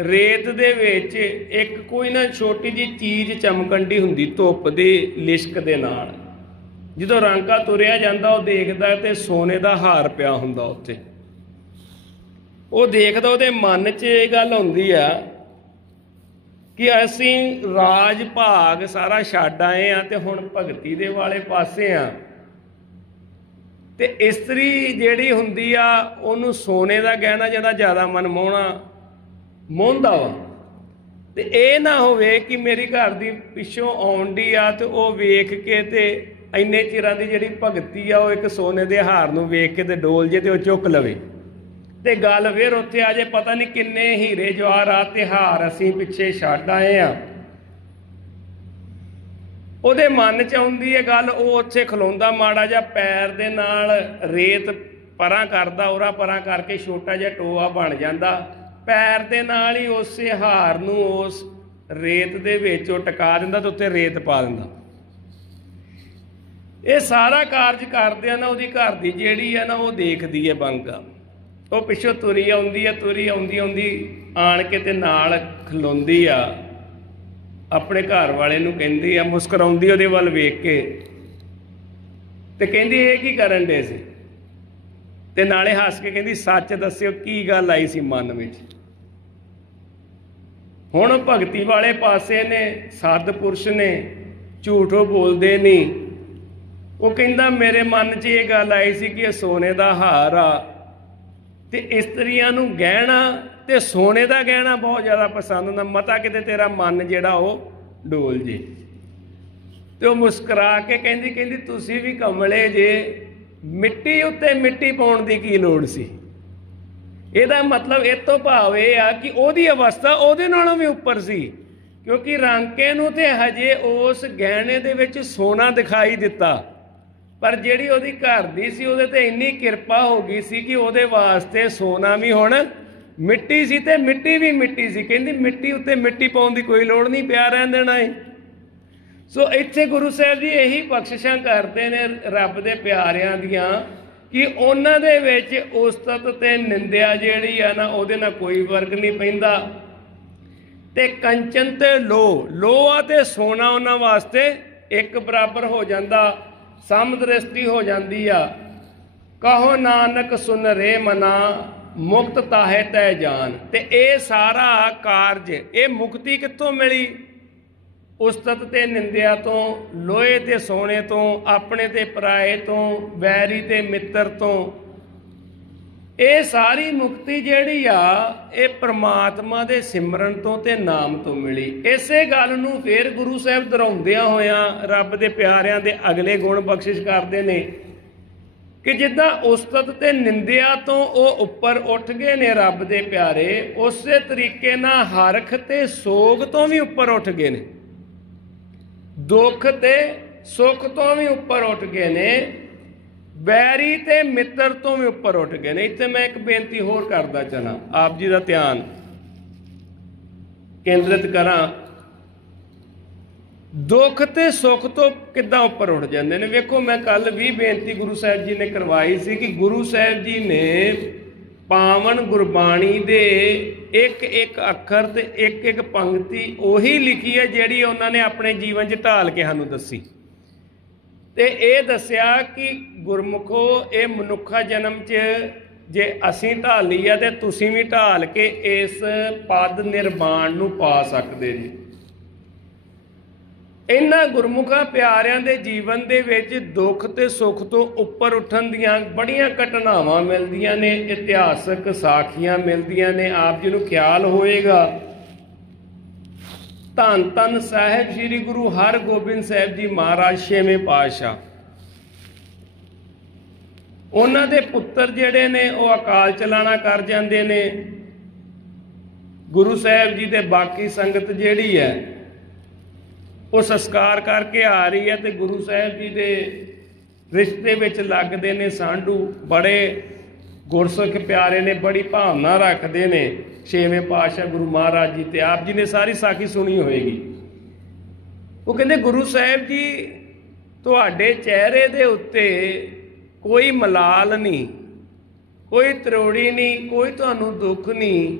ਰੇਤ ਦੇ ਵਿੱਚ ਇੱਕ ਕੋਈ ਨਾ ਛੋਟੀ ਜਿਹੀ ਚੀਜ਼ ਚਮਕਣ ਦੀ ਹੁੰਦੀ ਧੁੱਪ ਦੀ ਲਿਸ਼ਕ ਦੇ ਨਾਲ। ਜਦੋਂ ਰਾਂਕਾ ਤੁਰਿਆ ਜਾਂਦਾ ਉਹ ਦੇਖਦਾ ਤੇ ਸੋਨੇ ਦਾ ਹਾਰ ਪਿਆ ਹੁੰਦਾ ਉੱਥੇ। ਉਹ ਦੇਖਦਾ, ਉਹਦੇ ਮਨ 'ਚ ਇਹ ਗੱਲ ਹੁੰਦੀ ਆ ਕਿ ਅਸੀਂ ਰਾਜ ਭਾਗ ਸਾਰਾ ਛੱਡ ਆਏ ਆ ਤੇ ਹੁਣ ਭਗਤੀ ਦੇ ਵਾਲੇ ਪਾਸੇ ਆ। ਤੇ ਇਸਤਰੀ ਜਿਹੜੀ ਹੁੰਦੀ ਆ ਉਹਨੂੰ ਸੋਨੇ ਦਾ ਗਹਿਣਾ ਜਿਹੜਾ ਜ਼ਿਆਦਾ ਮੋਹਦਾ ਵਾ। ਤੇ ਇਹ ਨਾ ਹੋਵੇ ਕਿ ਮੇਰੀ ਘਰ ਦੀ ਪਿੱਛੋਂ ਆਉਂਦੀ ਆ ਤੇ ਉਹ ਵੇਖ ਕੇ ਤੇ ਇੰਨੇ ਚਿਰਾਂ ਦੀ ਜਿਹੜੀ ਭਗਤੀ ਆ ਉਹ ਇੱਕ ਸੋਨੇ ਦੇ ਹਾਰ ਨੂੰ ਵੇਖ ਕੇ ਤੇ ਡੋਲ ਜੇ ਤੇ ਉਹ ਚੁੱਕ ਲਵੇ। ਤੇ ਗੱਲ ਫਿਰ ਉੱਥੇ ਆ ਜੇ, ਪਤਾ ਨਹੀਂ ਕਿੰਨੇ ਹੀਰੇ ਜਵਾਹਰਾਤ ਤੇ ਹਾਰ ਅਸੀਂ ਪਿੱਛੇ ਛੱਡ ਆਏ ਆ। ਉਹਦੇ ਮਨ 'ਚ ਆਉਂਦੀ ਹੈ ਗੱਲ, ਉਹ ਉੱਥੇ ਖਲੋਂਦਾ, ਮਾੜਾ ਜਿਹਾ ਪੈਰ ਦੇ ਨਾਲ ਰੇਤ ਪਰਾਂ ਕਰਦਾ, ਉਰਾ ਪਰਾਂ ਕਰਕੇ ਛੋਟਾ ਜਿਹਾ ਟੋਆ ਬਣ ਜਾਂਦਾ, ਪੈਰ ਦੇ ਨਾਲ ਹੀ ਉਸੇ ਹਾਰ ਨੂੰ ਉਸ ਰੇਤ ਦੇ ਵਿੱਚ ਉਹ ਟਿਕਾ ਦਿੰਦਾ ਤੇ ਉੱਤੇ ਰੇਤ ਪਾ ਦਿੰਦਾ। ਇਹ ਸਾਰਾ ਕਾਰਜ ਕਰਦੇ ਆ ਨਾ, ਉਹਦੀ ਘਰ ਦੀ ਜਿਹੜੀ ਆ ਨਾ ਉਹ ਦੇਖਦੀ ਹੈ ਬਾਂਕਾ। ਉਹ ਪਿੱਛੋਂ ਤੁਰੀ ਆਉਂਦੀ ਆਣ ਕੇ ਤੇ ਨਾਲ ਖਲੋਂਦੀ ਆ, ਆਪਣੇ ਘਰ ਵਾਲੇ ਨੂੰ ਕਹਿੰਦੀ ਆ, ਮੁਸਕਰਾਉਂਦੀ ਉਹਦੇ ਵੱਲ ਵੇਖ ਕੇ ਤੇ ਕਹਿੰਦੀ ਇਹ ਕੀ ਕਰਨ ਡੇ ਸੀ, ਤੇ ਨਾਲੇ ਹੱਸ ਕੇ ਕਹਿੰਦੀ ਸੱਚ ਦੱਸਿਓ ਕੀ ਗੱਲ ਆਈ ਸੀ ਮਨ ਵਿੱਚ। ਹੁਣ ਭਗਤੀ ਵਾਲੇ ਪਾਸੇ ਨੇ, ਸੱਦ ਪੁਰਸ਼ ਨੇ, ਝੂਠੋ ਬੋਲਦੇ ਨਹੀਂ। ਉਹ ਕਹਿੰਦਾ ਮੇਰੇ ਮਨ 'ਚ ਇਹ ਗੱਲ ਆਈ ਸੀ ਕਿ ਇਹ ਸੋਨੇ ਦਾ ਹਾਰ ਆ ਤੇ ਇਸਤਰੀਆਂ ਨੂੰ ਗਹਿਣਾ ਤੇ ਸੋਨੇ ਦਾ ਗਹਿਣਾ ਬਹੁਤ ਜ਼ਿਆਦਾ ਪਸੰਦ ਹੁੰਦਾ, ਮਤਾ ਕਿਤੇ ਤੇਰਾ ਮਨ ਜਿਹੜਾ ਉਹ ਡੋਲ ਜੇ। ਤੇ ਉਹ ਮੁਸਕਰਾ ਕੇ ਕਹਿੰਦੀ ਤੁਸੀਂ ਵੀ ਕਮਲੇ ਜੇ, ਮਿੱਟੀ ਉੱਤੇ ਮਿੱਟੀ ਪਾਉਣ ਦੀ ਕੀ ਲੋੜ ਸੀ। ਇਹਦਾ ਮਤਲਬ ਇਹ ਤੋਂ ਭਾਵ ਇਹ ਆ ਕਿ ਉਹਦੀ ਅਵਸਥਾ ਉਹਦੇ ਨਾਲੋਂ ਵੀ ਉੱਪਰ ਸੀ, ਕਿਉਂਕਿ ਰਾਂਕੇ ਨੂੰ ਤੇ ਹਜੇ ਉਸ ਗਹਿਣੇ ਦੇ ਵਿੱਚ ਸੋਨਾ ਦਿਖਾਈ ਦਿੱਤਾ, ਪਰ ਜਿਹੜੀ ਉਹਦੀ ਘਰ ਦੀ ਸੀ ਉਹਦੇ ਤੇ ਇੰਨੀ ਕਿਰਪਾ ਹੋ ਗਈ ਸੀ ਕਿ ਉਹਦੇ ਵਾਸਤੇ ਸੋਨਾ ਵੀ ਹੁਣ ਮਿੱਟੀ ਸੀ ਤੇ ਮਿੱਟੀ ਵੀ ਮਿੱਟੀ ਸੀ। ਕਹਿੰਦੀ ਮਿੱਟੀ ਉੱਤੇ ਮਿੱਟੀ ਪਾਉਣ ਦੀ ਕੋਈ ਲੋੜ ਨਹੀਂ, ਪਿਆ ਰਹਿਣ ਦੇਣਾ ਹੈ। ਸੋ ਇੱਥੇ ਗੁਰੂ ਸਾਹਿਬ ਜੀ ਇਹੀ ਬਖਸ਼ਿਸ਼ਾਂ ਕਰਦੇ ਨੇ ਰੱਬ ਦੇ ਪਿਆਰਿਆਂ ਦੀਆਂ ਕਿ ਉਹਨਾਂ ਦੇ ਵਿੱਚ ਉਸਤਤ ਤੇ ਨਿੰਦਿਆ ਜਿਹੜੀ ਆ ਨਾ ਉਹਦੇ ਨਾਲ ਕੋਈ ਫਰਕ ਨਹੀਂ ਪੈਂਦਾ। ਤੇ ਕੰਚਨ ਤੇ ਲੋਹਾ ਤੇ ਸੋਨਾ ਉਹਨਾਂ ਵਾਸਤੇ ਇੱਕ ਬਰਾਬਰ ਹੋ ਜਾਂਦਾ, ਸਮਦ੍ਰਿਸ਼ਟੀ ਹੋ ਜਾਂਦੀ ਆ। ਕਹੋ ਨਾਨਕ ਸੁਨ ਰੇ ਮਨਾ ਮੁਕਤ ਤਾਹੇ ਤੈ ਜਾਨ। ਤੇ ਇਹ ਸਾਰਾ ਕਾਰਜ, ਇਹ ਮੁਕਤੀ ਕਿੱਥੋਂ ਮਿਲੀ? ਉਸਤਤ ਤੇ ਨਿੰਦਿਆ ਤੋਂ, ਲੋਹੇ ਤੇ ਸੋਨੇ ਤੋਂ, ਆਪਣੇ ਤੇ ਪਰਾਏ ਤੋਂ, ਵੈਰੀ ਤੇ ਮਿੱਤਰ ਤੋਂ। ਇਹ ਸਾਰੀ ਮੁਕਤੀ ਜਿਹੜੀ ਆ ਇਹ ਪ੍ਰਮਾਤਮਾ ਦੇ ਸਿਮਰਨ ਤੋਂ ਤੇ ਨਾਮ ਤੋਂ ਮਿਲੀ। ਇਸੇ ਗੱਲ ਨੂੰ ਫੇਰ ਗੁਰੂ ਸਾਹਿਬ ਦੁਹਰਾਉਂਦਿਆਂ ਹੋਇਆਂ ਰੱਬ ਦੇ ਪਿਆਰਿਆਂ ਦੇ ਅਗਲੇ ਗੁਣ ਬਖਸ਼ਿਸ਼ ਕਰਦੇ ਨੇ ਕਿ ਜਿੱਦਾਂ ਉਸਤਤ ਤੇ ਨਿੰਦਿਆ ਤੋਂ ਉਹ ਉੱਪਰ ਉੱਠ ਗਏ ਨੇ ਰੱਬ ਦੇ ਪਿਆਰੇ, ਉਸੇ ਤਰੀਕੇ ਨਾਲ ਹਰਖ ਤੇ ਸੋਗ ਤੋਂ ਵੀ ਉੱਪਰ ਉੱਠ ਗਏ ਨੇ, ਦੁੱਖ ਤੇ ਸੁੱਖ ਤੋਂ ਵੀ ਉੱਪਰ ਉੱਠ ਗਏ ਨੇ, ਵੈਰੀ ਤੇ ਮਿੱਤਰ ਤੋਂ ਵੀ ਉੱਪਰ ਉੱਠ ਗਏ ਨੇ। ਇੱਥੇ ਮੈਂ ਇੱਕ ਬੇਨਤੀ ਹੋਰ ਕਰਦਾ ਚਲਾਂ, ਆਪ ਜੀ ਦਾ ਧਿਆਨ ਕੇਂਦਰਿਤ ਕਰਾਂ। ਦੁੱਖ ਤੇ ਸੁੱਖ ਤੋਂ ਕਿੱਦਾਂ ਉੱਪਰ ਉੱਠ ਜਾਂਦੇ ਨੇ? ਵੇਖੋ, ਮੈਂ ਕੱਲ ਵੀ ਬੇਨਤੀ ਗੁਰੂ ਸਾਹਿਬ ਜੀ ਨੇ ਕਰਵਾਈ ਸੀ ਕਿ ਗੁਰੂ ਸਾਹਿਬ ਜੀ ਨੇ ਪਾਵਨ ਗੁਰਬਾਣੀ ਦੇ ਇੱਕ ਇੱਕ ਅੱਖਰ ਤੇ ਇੱਕ ਇੱਕ ਪੰਕਤੀ ਉਹੀ ਲਿਖੀ ਹੈ ਜਿਹੜੀ ਉਹਨਾਂ ਨੇ ਆਪਣੇ ਜੀਵਨ 'ਚ ਢਾਲ ਕੇ ਸਾਨੂੰ ਦੱਸੀ। ਤੇ ਇਹ ਦੱਸਿਆ ਕਿ ਗੁਰਮੁਖੋ, ਇਹ ਮਨੁੱਖਾ ਜਨਮ 'ਚ ਜੇ ਅਸੀਂ ਢਾਲੀ ਆ ਤੇ ਤੁਸੀਂ ਵੀ ਢਾਲ ਕੇ ਇਸ ਪਦ ਨਿਰਵਾਣ ਨੂੰ ਪਾ ਸਕਦੇ ਜੀ। ਇਹਨਾਂ ਗੁਰਮੁਖਾਂ ਪਿਆਰਿਆਂ ਦੇ ਜੀਵਨ ਦੇ ਵਿੱਚ ਦੁੱਖ ਤੇ ਸੁੱਖ ਤੋਂ ਉੱਪਰ ਉੱਠਣ ਦੀਆਂ ਬੜੀਆਂ ਘਟਨਾਵਾਂ ਮਿਲਦੀਆਂ ਨੇ, ਇਤਿਹਾਸਕ ਸਾਖੀਆਂ ਮਿਲਦੀਆਂ ਨੇ। ਆਪ ਜੀ ਨੂੰ ਖਿਆਲ ਹੋਏਗਾ, ਧੰਨ ਧੰਨ ਸਾਹਿਬ ਸ੍ਰੀ ਗੁਰੂ ਹਰਗੋਬਿੰਦ ਸਾਹਿਬ ਜੀ ਮਹਾਰਾਜ 6ਵੇਂ ਪਾਤਸ਼ਾਹ, ਉਹਨਾਂ ਦੇ ਪੁੱਤਰ ਜਿਹੜੇ ਨੇ ਉਹ ਅਕਾਲ ਚਲਾਣਾ ਕਰ ਜਾਂਦੇ ਨੇ। ਗੁਰੂ ਸਾਹਿਬ ਜੀ ਤੇ ਬਾਕੀ ਸੰਗਤ ਜਿਹੜੀ ਹੈ ਉਹ ਸੰਸਕਾਰ ਕਰਕੇ ਆ ਰਹੀ ਹੈ ਤੇ ਗੁਰੂ ਸਾਹਿਬ ਜੀ ਦੇ ਰਿਸ਼ਤੇ ਵਿੱਚ ਲੱਗਦੇ ਨੇ ਸਾਂਢੂ, ਬੜੇ गुरसिख प्यारे ने बड़ी भावना रखते ने, छेवें पातशाह गुरु महाराज जी, ते आप जी ने सारी साखी सुनी होएगी। वो कहते गुरु साहिब जी तुहाडे चेहरे दे उत्ते कोई मलाल नहीं, कोई त्रोड़ी नहीं, कोई तुहानू दुख नहीं।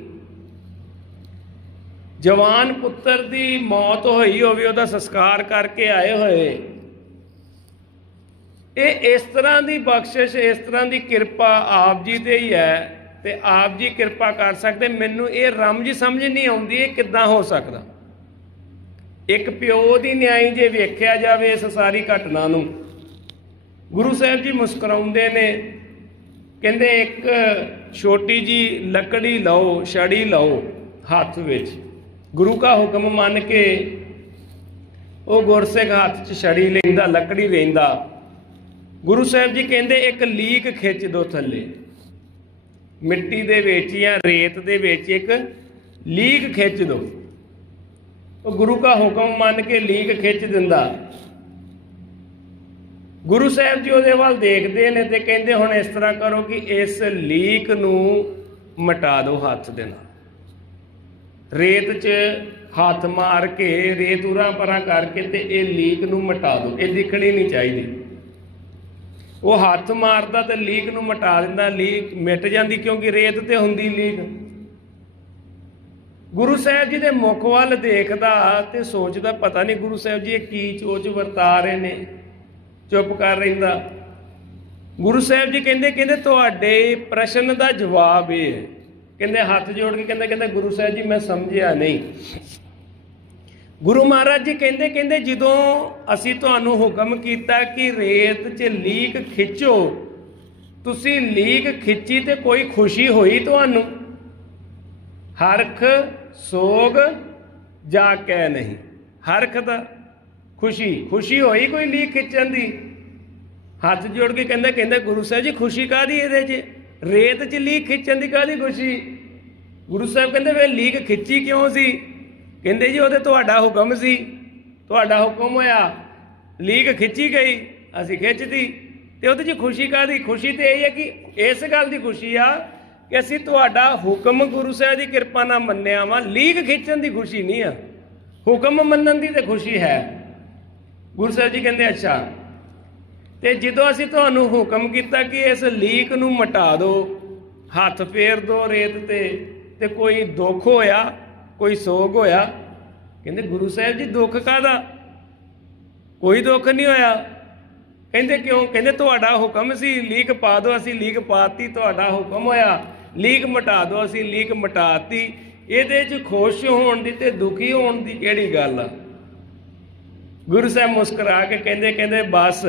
जवान पुत्र दी मौत होई होवे, उहदा संस्कार करके आए होए, ये इस तरह की बख्शिश, इस तरह की किरपा आप जी ते ही है, ते आप जी किरपा कर सकते। मैनू ये रमझ समझ नहीं आउंदी ये किद्दां हो सकदा। एक प्यो की न्याई जे वेख्या जाए इस सारी घटना नूं, गुरु साहिब जी मुस्कुराउंदे ने, कहंदे एक छोटी जी लकड़ी लाओ, छड़ी लाओ हाथ विच, गुरु का हुक्म मन के वो गुरसिख हाथ च छड़ी लैंदा, लकड़ी लैंदा। गुरु साहिब जी कहंदे एक लीक खिंच दो थल्ले, मिट्टी दे विच या रेत दे विच एक लीक खिंच दो। वो गुरु का हुक्म मन के लीक खिंच दिंदा। गुरु साहिब जी उहदे वल देखदे ने ते कहंदे हुण इस तरह करो कि इस लीक नूं मिटा दो हाथ दे नाल। रेत च हाथ मार के, रेत उरा परा करके ते ये लीक नूं मिटा दो, ये दिखनी नहीं चाहिए। वो हाथ मारदा ते लीक नूं मिटा दिंदा, लीक मिट जाती क्योंकि रेत ते हुंदी लीक। गुरु साहिब जी दे मुख वल देखदा ते सोचदा पता नहीं गुरु साहिब जी की चोच वरता रहे ने, चुप कर रहिंदा। गुरु साहिब जी कहंदे कहंदे तुहाडे प्रश्न दा जवाब ये है, कहंदे हाथ जोड़ के कहंदे गुरु साहिब जी मैं समझिया नहीं। गुरु महाराज जी कहंदे कहंदे जदों असीं तुहानूं हुक्म कीता कि रेत च लीक खिंचो, तुसीं लीक खिंची ते कोई खुशी होई तुहानूं? हरख सोग जा कै नहीं, हरख दा खुशी, खुशी होई कोई लीक खिंचण दी? हाथ जोड़ के कहंदे कहंदे गुरु साहिब जी खुशी काहदी इहदे च, रेत च लीक खिंचण दी काहदी खुशी? गुरु साहिब कहंदे वे लीक खिंची क्यों सी? कहंदे जी ओहदे तुहाडा हुक्म सी, तुहाडा हुक्म होया, लीक खिंची गई, असीं खिंचती, ते ओहदे च खुशी काहदी? खुशी ते यही है कि इस गल दी खुशी आ कि असीं तुहाडा हुक्म गुरु साहिब दी किरपा नाल मन्निया वा, लीक खिंचण दी खुशी नहीं आ, हुक्म मन्नण दी ते खुशी है। गुरु साहिब जी कहंदे अच्छा, ते जदों असीं तुहानूं हुक्म कीता कि इस लीक नूं मिटा दो, हथ फेर दो रेत ते कोई दुख होया, कोई सोग होया? कहंदे गुरु साहिब जी दुख काहदा? कोई दुख नहीं होया। कहंदे क्यों? कहंदे तुहाडा हुक्म सी लीक पा दो, असीं लीक पाती, तुहाडा हुक्म होया लीक मिटा दो, असीं लीक मिटाती। इहदे च खुश होण दी ते दुखी होण दी किहड़ी गल आ? गुरु साहिब मुस्कुरा के कहंदे कहंदे बस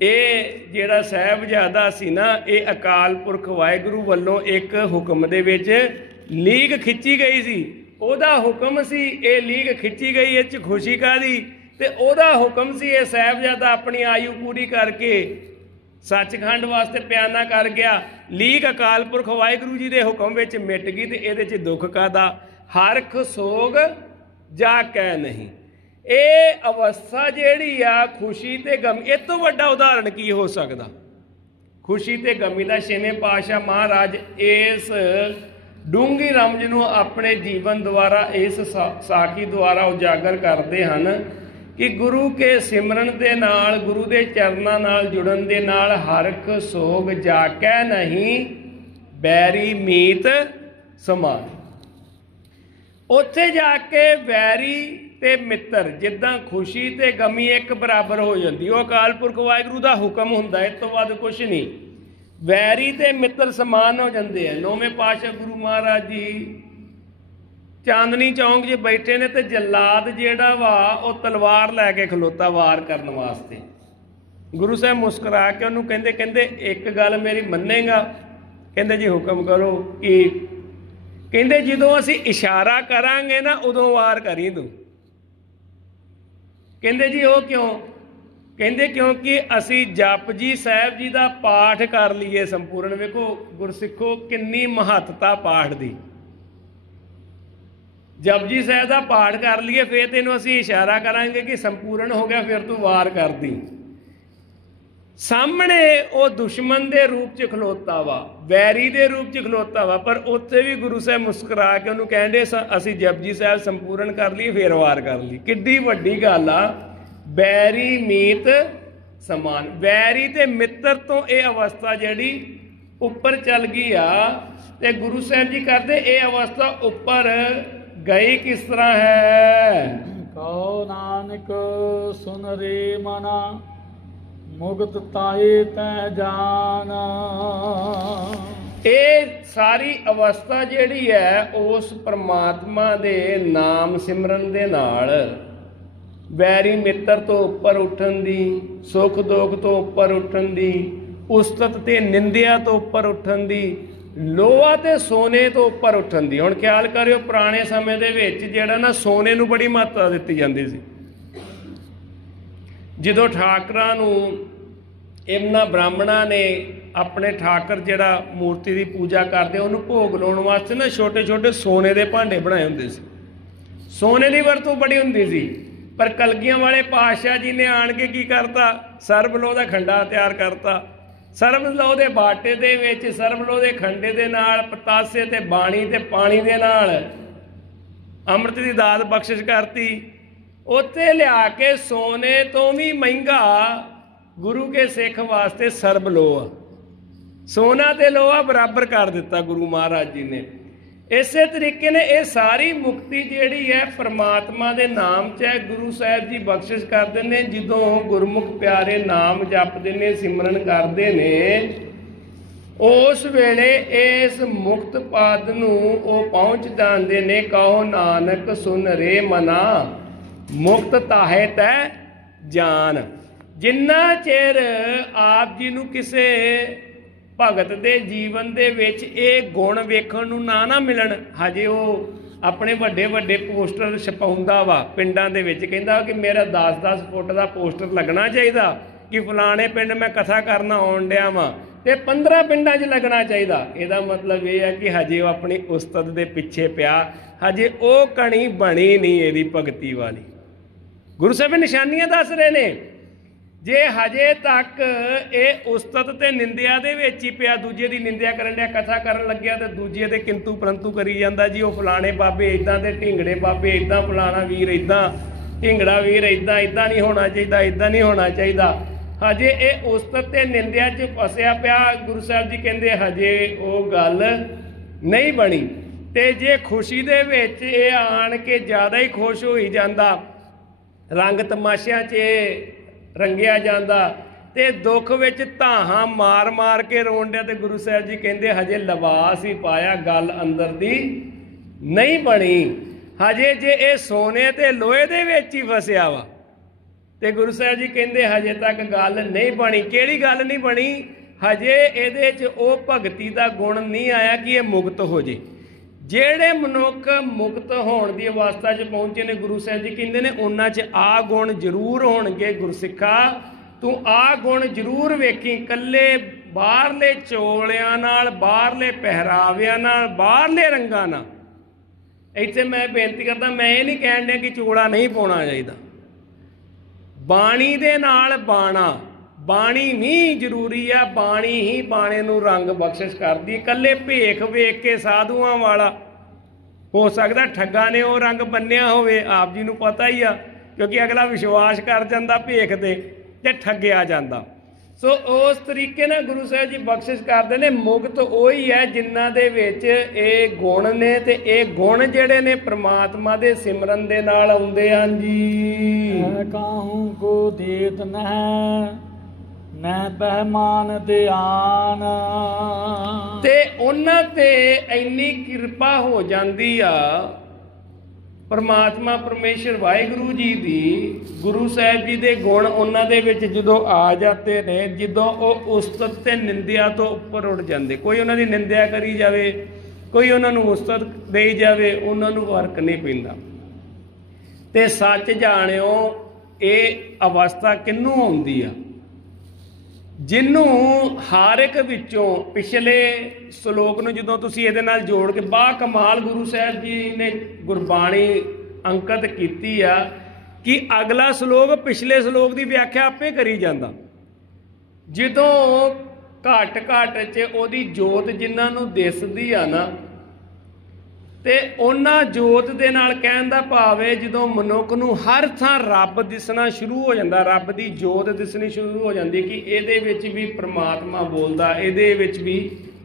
ये जिहड़ा साहिबजादा सी ना, ये अकाल पुरख वाहिगुरू वल्लों एक हुक्म दे विच लीक खिंची गई सी, ओहदा हुक्म सी ये लीक खिंची गई, इह च खुशी काहदी? ते ओहदा हुक्म सी ये साहिबजादा अपनी आयु पूरी करके सचखंड वास्ते प्याना कर गया, लीक अकाल पुरख वाहिगुरू जी दे हुक्म विच मिट गई, ते इहदे च दुख काहदा? हरख सोग जा कै नहीं। ये अवस्था जिहड़ी आ खुशी ते गम, इस तो वड्डा उदाहरण की हो सकदा? खुशी ते गमी दा छेवें पातशाह महाराज इस डूंगी रमज नूं अपने जीवन द्वारा, इस साखी द्वारा उजागर करते हैं कि गुरु के सिमरन दे नाल, गुरु के चरनां नाल जुड़न दे नाल हरख सोग जाकै नहीं, बैरी मीत समान। उत्थे जाके बैरी ते मित्र जिद्दां खुशी ते गमी एक बराबर हो जाती, वो अकाल पुरख वाहिगुरू दा हुक्म हुंदा, इस तो वध कुछ नहीं। वैरी ते मित्र समान हो जाते हैं। नौवें पातशाह गुरु महाराज जी चांदनी चौंक च बैठे ने, ते जल्लाद जिहड़ा वा वो तलवार लैके खलोता वार करने वास्ते। गुरु साहब मुस्कुरा के उन्होंने कहंदे कहंदे एक गल मेरी मन्नेगा? कहंदे जी हुक्म करो। कि कहंदे जदों असीं इशारा करांगे ना उदों वार करी तूं। कहंदे जी वो क्यों? कहंदे क्योंकि असी जप जी साहब जी का पाठ कर लीए संपूर्ण। वेखो गुरसिखो किन्नी महत्ता पाठ की। जप जी साहब का पाठ कर लीए फिर तेनों असी इशारा करांगे कि संपूर्ण हो गया, फिर तू वार कर दी। ਸਾਹਮਣੇ ਉਹ ਦੁਸ਼ਮਣ ਦੇ ਰੂਪ 'ਚ ਖਲੋਤਾ ਵਾ, ਵੈਰੀ ਦੇ ਰੂਪ 'ਚ ਖਲੋਤਾ ਵਾ, ਪਰ ਉੱਥੇ ਵੀ ਗੁਰੂ ਸਾਹਿਬ ਮੁਸਕਰਾ ਕੇ ਉਹਨੂੰ ਕਹਿੰਦੇ ਅਸੀਂ ਜਪਜੀ ਸਾਹਿਬ ਸੰਪੂਰਨ ਕਰ ਲਈ, ਫੇਰ ਵਾਰ ਕਰ ਲਈ। ਕਿੱਡੀ ਵੱਡੀ ਗੱਲ ਆ। ਵੈਰੀ ਮੀਤ ਸਮਾਨ, ਵੈਰੀ ਤੇ ਮਿੱਤਰ ਤੋਂ ਇਹ ਅਵਸਥਾ ਜਿਹੜੀ ਉੱਪਰ ਚੱਲ ਗਈ ਆ। ਤੇ ਗੁਰੂ ਸਾਹਿਬ ਜੀ ਕਰਦੇ ਇਹ ਅਵਸਥਾ ਉੱਪਰ ਗਈ ਕਿਸ ਤਰ੍ਹਾਂ ਹੈ? ਕਹੋ ਨਾਨਕ ਸੁਨ ਰੇ ਮਨਾ, ਮੁਕਤ ਤਾਹੇ ਤੈ ਜਾਨ। ਇਹ ਸਾਰੀ ਅਵਸਥਾ ਜਿਹੜੀ ਹੈ ਉਸ ਪ੍ਰਮਾਤਮਾ ਦੇ ਨਾਮ ਸਿਮਰਨ ਦੇ ਨਾਲ ਵੈਰੀ ਮਿੱਤਰ ਤੋਂ ਉੱਪਰ ਉੱਠਣ ਦੀ, ਸੁੱਖ ਦੁੱਖ ਤੋਂ ਉੱਪਰ ਉੱਠਣ ਦੀ, ਉਸਤਤ ਤੇ ਨਿੰਦਿਆ ਤੋਂ ਉੱਪਰ ਉੱਠਣ ਦੀ, ਲੋਹਾ ਤੇ ਸੋਨੇ ਤੋਂ ਉੱਪਰ ਉੱਠਣ ਦੀ। ਹੁਣ ਖਿਆਲ ਕਰਿਓ, ਪੁਰਾਣੇ ਸਮੇਂ ਦੇ ਵਿੱਚ ਜਿਹੜਾ ਨਾ ਸੋਨੇ ਨੂੰ ਬੜੀ ਮਹੱਤਤਾ ਦਿੱਤੀ ਜਾਂਦੀ ਸੀ। ਜਦੋਂ ਠਾਕਰਾਂ ਨੂੰ ਇਹਨਾਂ ਬ੍ਰਾਹਮਣਾਂ ਨੇ ਆਪਣੇ ਠਾਕਰ ਜਿਹੜਾ ਮੂਰਤੀ ਦੀ ਪੂਜਾ ਕਰਦੇ ਉਹਨੂੰ ਭੋਗ ਲਾਉਣ ਵਾਸਤੇ ਨਾ ਛੋਟੇ ਛੋਟੇ ਸੋਨੇ ਦੇ ਭਾਂਡੇ ਬਣਾਏ ਹੁੰਦੇ ਸੀ। ਸੋਨੇ ਦੀ ਵਰਤੋਂ ਬੜੀ ਹੁੰਦੀ ਸੀ। ਪਰ ਕਲਗੀਆਂ ਵਾਲੇ ਪਾਤਸ਼ਾਹ ਜੀ ਨੇ ਆਣ ਕੇ ਕੀ ਕਰਤਾ? ਸਰਬ ਲੋਹ ਦਾ ਖੰਡਾ ਤਿਆਰ ਕਰਤਾ। ਸਰਬ ਲੋਹ ਦੇ ਬਾਟੇ ਦੇ ਵਿੱਚ ਸਰਬ ਲੋਹ ਦੇ ਖੰਡੇ ਦੇ ਨਾਲ ਪਤਾਸੇ ਤੇ ਬਾਣੀ ਤੇ ਪਾਣੀ ਦੇ ਨਾਲ ਅੰਮ੍ਰਿਤ ਦੀ ਦਾਤ ਬਖਸ਼ਿਸ਼ ਕਰਤੀ। ਉੱਥੇ ਲਿਆ ਕੇ ਸੋਨੇ ਤੋਂ ਵੀ ਮਹਿੰਗਾ ਗੁਰੂ ਕੇ ਸਿੱਖ ਵਾਸਤੇ ਸਰਬ ਲੋਹ, ਸੋਨਾ ਤੇ ਲੋਹਾ ਬਰਾਬਰ ਕਰ ਦਿੱਤਾ ਗੁਰੂ ਮਹਾਰਾਜ ਜੀ ਨੇ। ਇਸੇ ਤਰੀਕੇ ਨੇ ਇਹ ਸਾਰੀ ਮੁਕਤੀ ਜਿਹੜੀ ਹੈ ਪਰਮਾਤਮਾ ਦੇ ਨਾਮ 'ਚ ਹੈ। ਗੁਰੂ ਸਾਹਿਬ ਜੀ ਬਖਸ਼ਿਸ਼ ਕਰਦੇ ਨੇ। ਜਦੋਂ ਗੁਰਮੁਖ ਪਿਆਰੇ ਨਾਮ ਜਪਦੇ ਨੇ, ਸਿਮਰਨ ਕਰਦੇ ਨੇ, ਉਸ ਵੇਲੇ ਇਸ ਮੁਕਤ ਪਾਦ ਨੂੰ ਉਹ ਪਹੁੰਚ ਜਾਂਦੇ ਨੇ। ਕਹੋ ਨਾਨਕ ਸੁਨ ਰੇ ਮਨਾ, ਮੁਕਤ ਤਾਹੇ ਤੈ ਜਾਨ। ਜਿੰਨਾ ਚਿਰ ਆਪ ਜੀ ਨੂੰ ਕਿਸੇ ਭਗਤ ਦੇ ਜੀਵਨ ਦੇ ਵਿੱਚ ਇਹ ਗੁਣ ਵੇਖਣ ਨੂੰ ਨਾ ਮਿਲਣ, ਹਜੇ ਉਹ ਆਪਣੇ ਵੱਡੇ ਵੱਡੇ ਪੋਸਟਰ ਛਪਾਉਂਦਾ ਵਾ ਪਿੰਡਾਂ ਦੇ ਵਿੱਚ, ਕਹਿੰਦਾ ਕਿ ਮੇਰਾ 10-10 ਫੁੱਟ ਦਾ ਪੋਸਟਰ ਲੱਗਣਾ ਚਾਹੀਦਾ ਕਿ ਫਲਾਣੇ ਪਿੰਡ ਮੈਂ ਕਥਾ ਕਰਨ ਆਉਣ ਡਿਆ ਵਾਂ ਤੇ 15 ਪਿੰਡਾਂ 'ਚ ਲੱਗਣਾ ਚਾਹੀਦਾ। ਇਹਦਾ ਮਤਲਬ ਇਹ ਹੈ ਕਿ ਹਜੇ ਉਹ ਆਪਣੀ ਉਸਤਤ ਦੇ ਪਿੱਛੇ ਪਿਆ, ਹਜੇ ਉਹ ਕਣੀ ਬਣੀ ਨਹੀਂ ਇਹਦੀ ਭਗਤੀ ਵਾਲੀ। ਗੁਰੂ ਸਾਹਿਬ ਨਿਸ਼ਾਨੀਆਂ ਦੱਸ ਰਹੇ ਨੇ। ਜੇ ਹਜੇ ਤੱਕ ਇਹ ਉਸਤਤ ਤੇ ਨਿੰਦਿਆ ਦੇ ਵਿੱਚ ਹੀ ਪਿਆ, ਦੂਜੇ ਦੀ ਨਿੰਦਿਆ ਕਰਨ ਡਿਆ, ਕਥਾ ਕਰਨ ਲੱਗਿਆ ਤੇ ਦੂਜੇ ਤੇ ਕਿੰਤੂ ਪਰੰਤੂ ਕਰੀ ਜਾਂਦਾ, ਜੀ ਉਹ ਫਲਾਣੇ ਬਾਬੇ ਇੱਦਾਂ ਤੇ ਢਿੰਗੜੇ ਬਾਬੇ ਇੱਦਾਂ, ਫਲਾਣਾ ਵੀਰ ਇੱਦਾਂ, ਢਿੰਗੜਾ ਵੀਰ ਇੱਦਾਂ, ਇੱਦਾਂ ਨਹੀਂ ਹੋਣਾ ਚਾਹੀਦਾ, ਇੱਦਾਂ ਨਹੀਂ ਹੋਣਾ ਚਾਹੀਦਾ। ਹਜੇ ਇਹ ਉਸਤਤ ਤੇ ਨਿੰਦਿਆ 'ਚ ਫਸਿਆ ਪਿਆ। ਗੁਰੂ ਸਾਹਿਬ ਜੀ ਕਹਿੰਦੇ ਹਜੇ ਉਹ ਗੱਲ ਨਹੀਂ ਬਣੀ। ਤੇ ਜੇ ਖੁਸ਼ੀ ਦੇ ਵਿੱਚ ਇਹ ਆਣ ਕੇ ਜ਼ਿਆਦਾ ਹੀ ਖੁਸ਼ ਹੋਈ ਜਾਂਦਾ, ਰੰਗ ਤਮਾਸ਼ਿਆਂ 'ਚ ਰੰਗਿਆ ਜਾਂਦਾ ਤੇ ਦੁੱਖ ਵਿੱਚ ਧਾਹਾਂ ਮਾਰ ਮਾਰ ਕੇ ਰੋਣ ਡਿਆ, ਤੇ ਗੁਰੂ ਸਾਹਿਬ ਜੀ ਕਹਿੰਦੇ ਹਜੇ ਲਿਬਾਸ ਹੀ ਪਾਇਆ, ਗੱਲ ਅੰਦਰ ਦੀ ਨਹੀਂ ਬਣੀ। ਹਜੇ ਜੇ ਇਹ ਸੋਨੇ ਤੇ ਲੋਹੇ ਦੇ ਵਿੱਚ ਹੀ ਫਸਿਆ ਵਾ ਤੇ ਗੁਰੂ ਸਾਹਿਬ ਜੀ ਕਹਿੰਦੇ ਹਜੇ ਤੱਕ ਗੱਲ ਨਹੀਂ ਬਣੀ। ਕਿਹੜੀ ਗੱਲ ਨਹੀਂ ਬਣੀ? ਹਜੇ ਇਹਦੇ 'ਚ ਉਹ ਭਗਤੀ ਦਾ ਗੁਣ ਨਹੀਂ ਆਇਆ ਕਿ ਇਹ ਮੁਕਤ ਹੋ ਜੇ। ਜਿਹੜੇ ਮਨੁੱਖ ਮੁਕਤ ਹੋਣ ਦੀ ਅਵਸਥਾ 'ਚ ਪਹੁੰਚੇ ਨੇ, ਗੁਰੂ ਸਾਹਿਬ ਜੀ ਕਹਿੰਦੇ ਨੇ ਉਹਨਾਂ 'ਚ ਆਹ ਗੁਣ ਜ਼ਰੂਰ ਹੋਣਗੇ। ਗੁਰਸਿੱਖਾ ਤੂੰ ਆਹ ਗੁਣ ਜ਼ਰੂਰ ਵੇਖੀ। ਇਕੱਲੇ ਬਾਹਰਲੇ ਚੋਲਿਆਂ ਨਾਲ, ਬਾਹਰਲੇ ਪਹਿਰਾਵਿਆਂ ਨਾਲ, ਬਾਹਰਲੇ ਰੰਗਾਂ ਨਾਲ। ਇੱਥੇ ਮੈਂ ਬੇਨਤੀ ਕਰਦਾ, ਮੈਂ ਇਹ ਨਹੀਂ ਕਹਿਣ ਡਿਆ ਕਿ ਚੋਲਾ ਨਹੀਂ ਪਾਉਣਾ ਚਾਹੀਦਾ। ਬਾਣੀ ਦੇ ਨਾਲ ਬਾਣਾ, ਬਾਣੀ ਨਹੀਂ ਜ਼ਰੂਰੀ ਆ, ਬਾਣੀ ਹੀ ਬਾਣੇ ਨੂੰ ਰੰਗ ਬਖਸ਼ਿਸ਼ ਕਰਦੀ। ਇਕੱਲੇ ਭੇਖ ਵੇਖ ਕੇ ਸਾਧੂਆਂ ਵਾਲਾ, ਹੋ ਸਕਦਾ ਠੱਗਾ ਨੇ ਉਹ ਰੰਗ ਬੰਨਿਆ ਹੋਵੇ, ਆਪ ਜੀ ਨੂੰ ਪਤਾ ਹੀ ਆ, ਕਿਉਂਕਿ ਅਗਲਾ ਵਿਸ਼ਵਾਸ ਕਰ ਜਾਂਦਾ ਭੇਖ ਤੇ ਠੱਗਿਆ ਜਾਂਦਾ। ਸੋ ਉਸ ਤਰੀਕੇ ਨਾਲ ਗੁਰੂ ਸਾਹਿਬ ਜੀ ਬਖਸ਼ਿਸ਼ ਕਰਦੇ ਨੇ। ਮੁਕਤ ਉਹੀ ਹੈ ਜਿਨ੍ਹਾਂ ਦੇ ਵਿੱਚ ਇਹ ਗੁਣ ਨੇ, ਤੇ ਇਹ ਗੁਣ ਜਿਹੜੇ ਨੇ ਪ੍ਰਮਾਤਮਾ ਦੇ ਸਿਮਰਨ ਦੇ ਨਾਲ ਆਉਂਦੇ ਹਨ ਜੀ। ਕਾਹੂ ਕੋ ਦੇਤ ਨਹਿ ਬਹਿਮਾਨ ਧਿਆਨ। ਤੇ ਉਹਨਾਂ ਤੇ ਇੰਨੀ ਕਿਰਪਾ ਹੋ ਜਾਂਦੀ ਆ ਪਰਮਾਤਮਾ ਪਰਮੇਸ਼ਰ ਵਾਹਿਗੁਰੂ ਜੀ ਦੀ, ਗੁਰੂ ਸਾਹਿਬ ਜੀ ਦੇ ਗੁਣ ਉਹਨਾਂ ਦੇ ਵਿੱਚ ਜਦੋਂ ਆ ਜਾਂਦੇ ਨੇ, ਜਦੋਂ ਉਹ ਉਸਤਤ ਤੇ ਨਿੰਦਿਆ ਤੋਂ ਉੱਪਰ ਉੱਠ ਜਾਂਦੇ। ਕੋਈ ਉਹਨਾਂ ਦੀ ਨਿੰਦਿਆ ਕਰੀ ਜਾਵੇ, ਕੋਈ ਉਹਨਾਂ ਨੂੰ ਉਸਤਤ ਦੇਈ ਜਾਵੇ, ਉਹਨਾਂ ਨੂੰ ਫਰਕ ਨਹੀਂ ਪੈਂਦਾ। ਤੇ ਸੱਚ ਜਾਣਿਓ, ਇਹ ਅਵਸਥਾ ਕਿਹਨੂੰ ਆਉਂਦੀ ਆ? ਜਿਹਨੂੰ ਹਰ ਇੱਕ ਵਿੱਚੋਂ ਪਿਛਲੇ ਸ਼ਲੋਕ ਨੂੰ ਜਦੋਂ ਤੁਸੀਂ ਇਹਦੇ ਨਾਲ ਜੋੜ ਕੇ, ਬਾ ਕਮਾਲ ਗੁਰੂ ਸਾਹਿਬ ਜੀ ਨੇ ਗੁਰਬਾਣੀ ਅੰਕਿਤ ਕੀਤੀ ਆ ਕਿ ਅਗਲਾ ਸ਼ਲੋਕ ਪਿਛਲੇ ਸ਼ਲੋਕ ਦੀ ਵਿਆਖਿਆ ਆਪੇ ਕਰੀ ਜਾਂਦਾ। ਜਦੋਂ ਘੱਟ ਘੱਟ 'ਚ ਉਹਦੀ ਜੋਤ ਜਿਨ੍ਹਾਂ ਨੂੰ ਦਿਸਦੀ ਆ ਨਾ, ਤੇ ਉਹਨਾਂ ਜੋਤ ਦੇ ਨਾਲ ਕਹਿਣ ਦਾ ਭਾਵ ਹੈ ਜਦੋਂ ਮਨੁੱਖ ਨੂੰ ਹਰ ਥਾਂ ਰੱਬ ਦਿਸਣਾ ਸ਼ੁਰੂ ਹੋ ਜਾਂਦਾ, ਰੱਬ ਦੀ ਜੋਤ ਦਿਸਣੀ ਸ਼ੁਰੂ ਹੋ ਜਾਂਦੀ ਕਿ ਇਹਦੇ ਵਿੱਚ ਵੀ ਪ੍ਰਮਾਤਮਾ ਬੋਲਦਾ, ਇਹਦੇ ਵਿੱਚ ਵੀ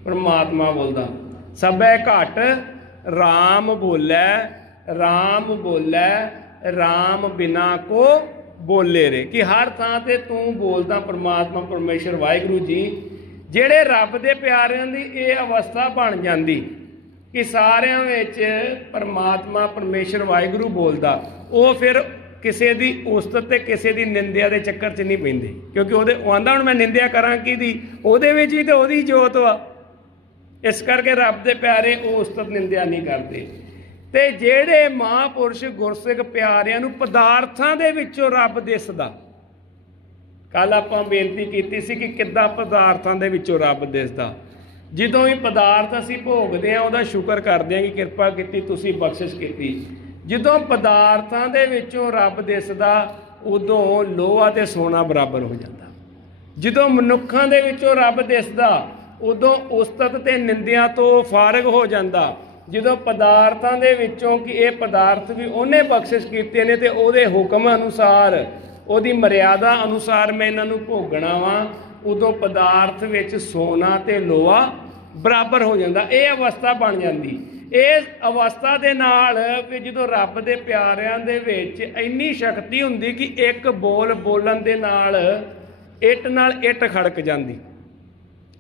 ਪ੍ਰਮਾਤਮਾ ਬੋਲਦਾ। ਸਭੈ ਘਟ ਰਾਮ ਬੋਲੇ, ਰਾਮ ਬੋਲੇ, ਰਾਮ ਬਿਨਾ ਕੋ ਬੋਲੇ ਰੇ, ਕਿ ਹਰ ਥਾਂ ਤੇ ਤੂੰ ਬੋਲਦਾ ਪ੍ਰਮਾਤਮਾ ਪਰਮੇਸ਼ਰ ਵਾਹਿਗੁਰੂ ਜੀ। ਜਿਹੜੇ ਰੱਬ ਦੇ ਪਿਆਰਿਆਂ ਦੀ ਇਹ ਅਵਸਥਾ ਬਣ ਜਾਂਦੀ ਕਿ ਸਾਰਿਆਂ ਵਿੱਚ ਪਰਮਾਤਮਾ ਪਰਮੇਸ਼ਰ ਵਾਹਿਗੁਰੂ ਬੋਲਦਾ, ਉਹ ਫਿਰ ਕਿਸੇ ਦੀ ਉਸਤਤ ਤੇ ਕਿਸੇ ਦੀ ਨਿੰਦਿਆ ਦੇ ਚੱਕਰ 'ਚ ਨਹੀਂ ਪੈਂਦੇ, ਕਿਉਂਕਿ ਉਹ ਆਂਦਾ ਹੁਣ ਮੈਂ ਨਿੰਦਿਆ ਕਰਾਂ ਕਿਹਦੀ, ਉਹਦੇ ਵਿੱਚ ਹੀ ਤੇ ਉਹਦੀ ਜੋਤ ਵਾ। ਇਸ ਕਰਕੇ ਰੱਬ ਦੇ ਪਿਆਰੇ ਉਹ ਉਸਤਤ ਨਿੰਦਿਆ ਨਹੀਂ ਕਰਦੇ। ਤੇ ਜਿਹੜੇ ਮਹਾਂਪੁਰਸ਼ ਗੁਰਸਿੱਖ ਪਿਆਰਿਆਂ ਨੂੰ ਪਦਾਰਥਾਂ ਦੇ ਵਿੱਚੋਂ ਰੱਬ ਦਿਸਦਾ, ਕੱਲ ਆਪਾਂ ਬੇਨਤੀ ਕੀਤੀ ਸੀ ਕਿ ਕਿੱਦਾਂ ਪਦਾਰਥਾਂ ਦੇ ਵਿੱਚੋਂ ਰੱਬ ਦਿਸਦਾ। ਜਦੋਂ ਵੀ ਪਦਾਰਥ ਅਸੀਂ ਭੋਗਦੇ ਹਾਂ ਉਹਦਾ ਸ਼ੁਕਰ ਕਰਦੇ ਹਾਂ ਕਿ ਕਿਰਪਾ ਕੀਤੀ, ਤੁਸੀਂ ਬਖਸ਼ਿਸ਼ ਕੀਤੀ। ਜਦੋਂ ਪਦਾਰਥਾਂ ਦੇ ਵਿੱਚੋਂ ਰੱਬ ਦਿਸਦਾ ਉਦੋਂ ਲੋਹਾ ਤੇ ਸੋਨਾ ਬਰਾਬਰ ਹੋ ਜਾਂਦਾ। ਜਦੋਂ ਮਨੁੱਖਾਂ ਦੇ ਵਿੱਚੋਂ ਰੱਬ ਦਿਸਦਾ ਉਦੋਂ ਉਸਤਤ ਤੇ ਨਿੰਦਿਆ ਤੋਂ ਫਾਰਗ ਹੋ ਜਾਂਦਾ। ਜਦੋਂ ਪਦਾਰਥਾਂ ਦੇ ਵਿੱਚੋਂ ਕਿ ਇਹ ਪਦਾਰਥ ਵੀ ਉਹਨੇ ਬਖਸ਼ਿਸ਼ ਕੀਤੇ ਨੇ ਤੇ ਉਹਦੇ ਹੁਕਮ ਅਨੁਸਾਰ, ਉਹਦੀ ਮਰਿਆਦਾ ਅਨੁਸਾਰ ਮੈਂ ਇਹਨਾਂ ਨੂੰ ਭੋਗਣਾ ਵਾ, ਉਦੋਂ ਪਦਾਰਥ ਵਿੱਚ ਸੋਨਾ ਤੇ ਲੋਹਾ ਬਰਾਬਰ ਹੋ ਜਾਂਦਾ। ਇਹ ਅਵਸਥਾ ਬਣ ਜਾਂਦੀ। ਇਸ ਅਵਸਥਾ ਦੇ ਨਾਲ ਵੀ ਜਦੋਂ ਰੱਬ ਦੇ ਪਿਆਰਿਆਂ ਦੇ ਵਿੱਚ ਇੰਨੀ ਸ਼ਕਤੀ ਹੁੰਦੀ ਕਿ ਇੱਕ ਬੋਲ ਬੋਲਣ ਦੇ ਨਾਲ ਇੱਟ ਖੜਕ ਜਾਂਦੀ,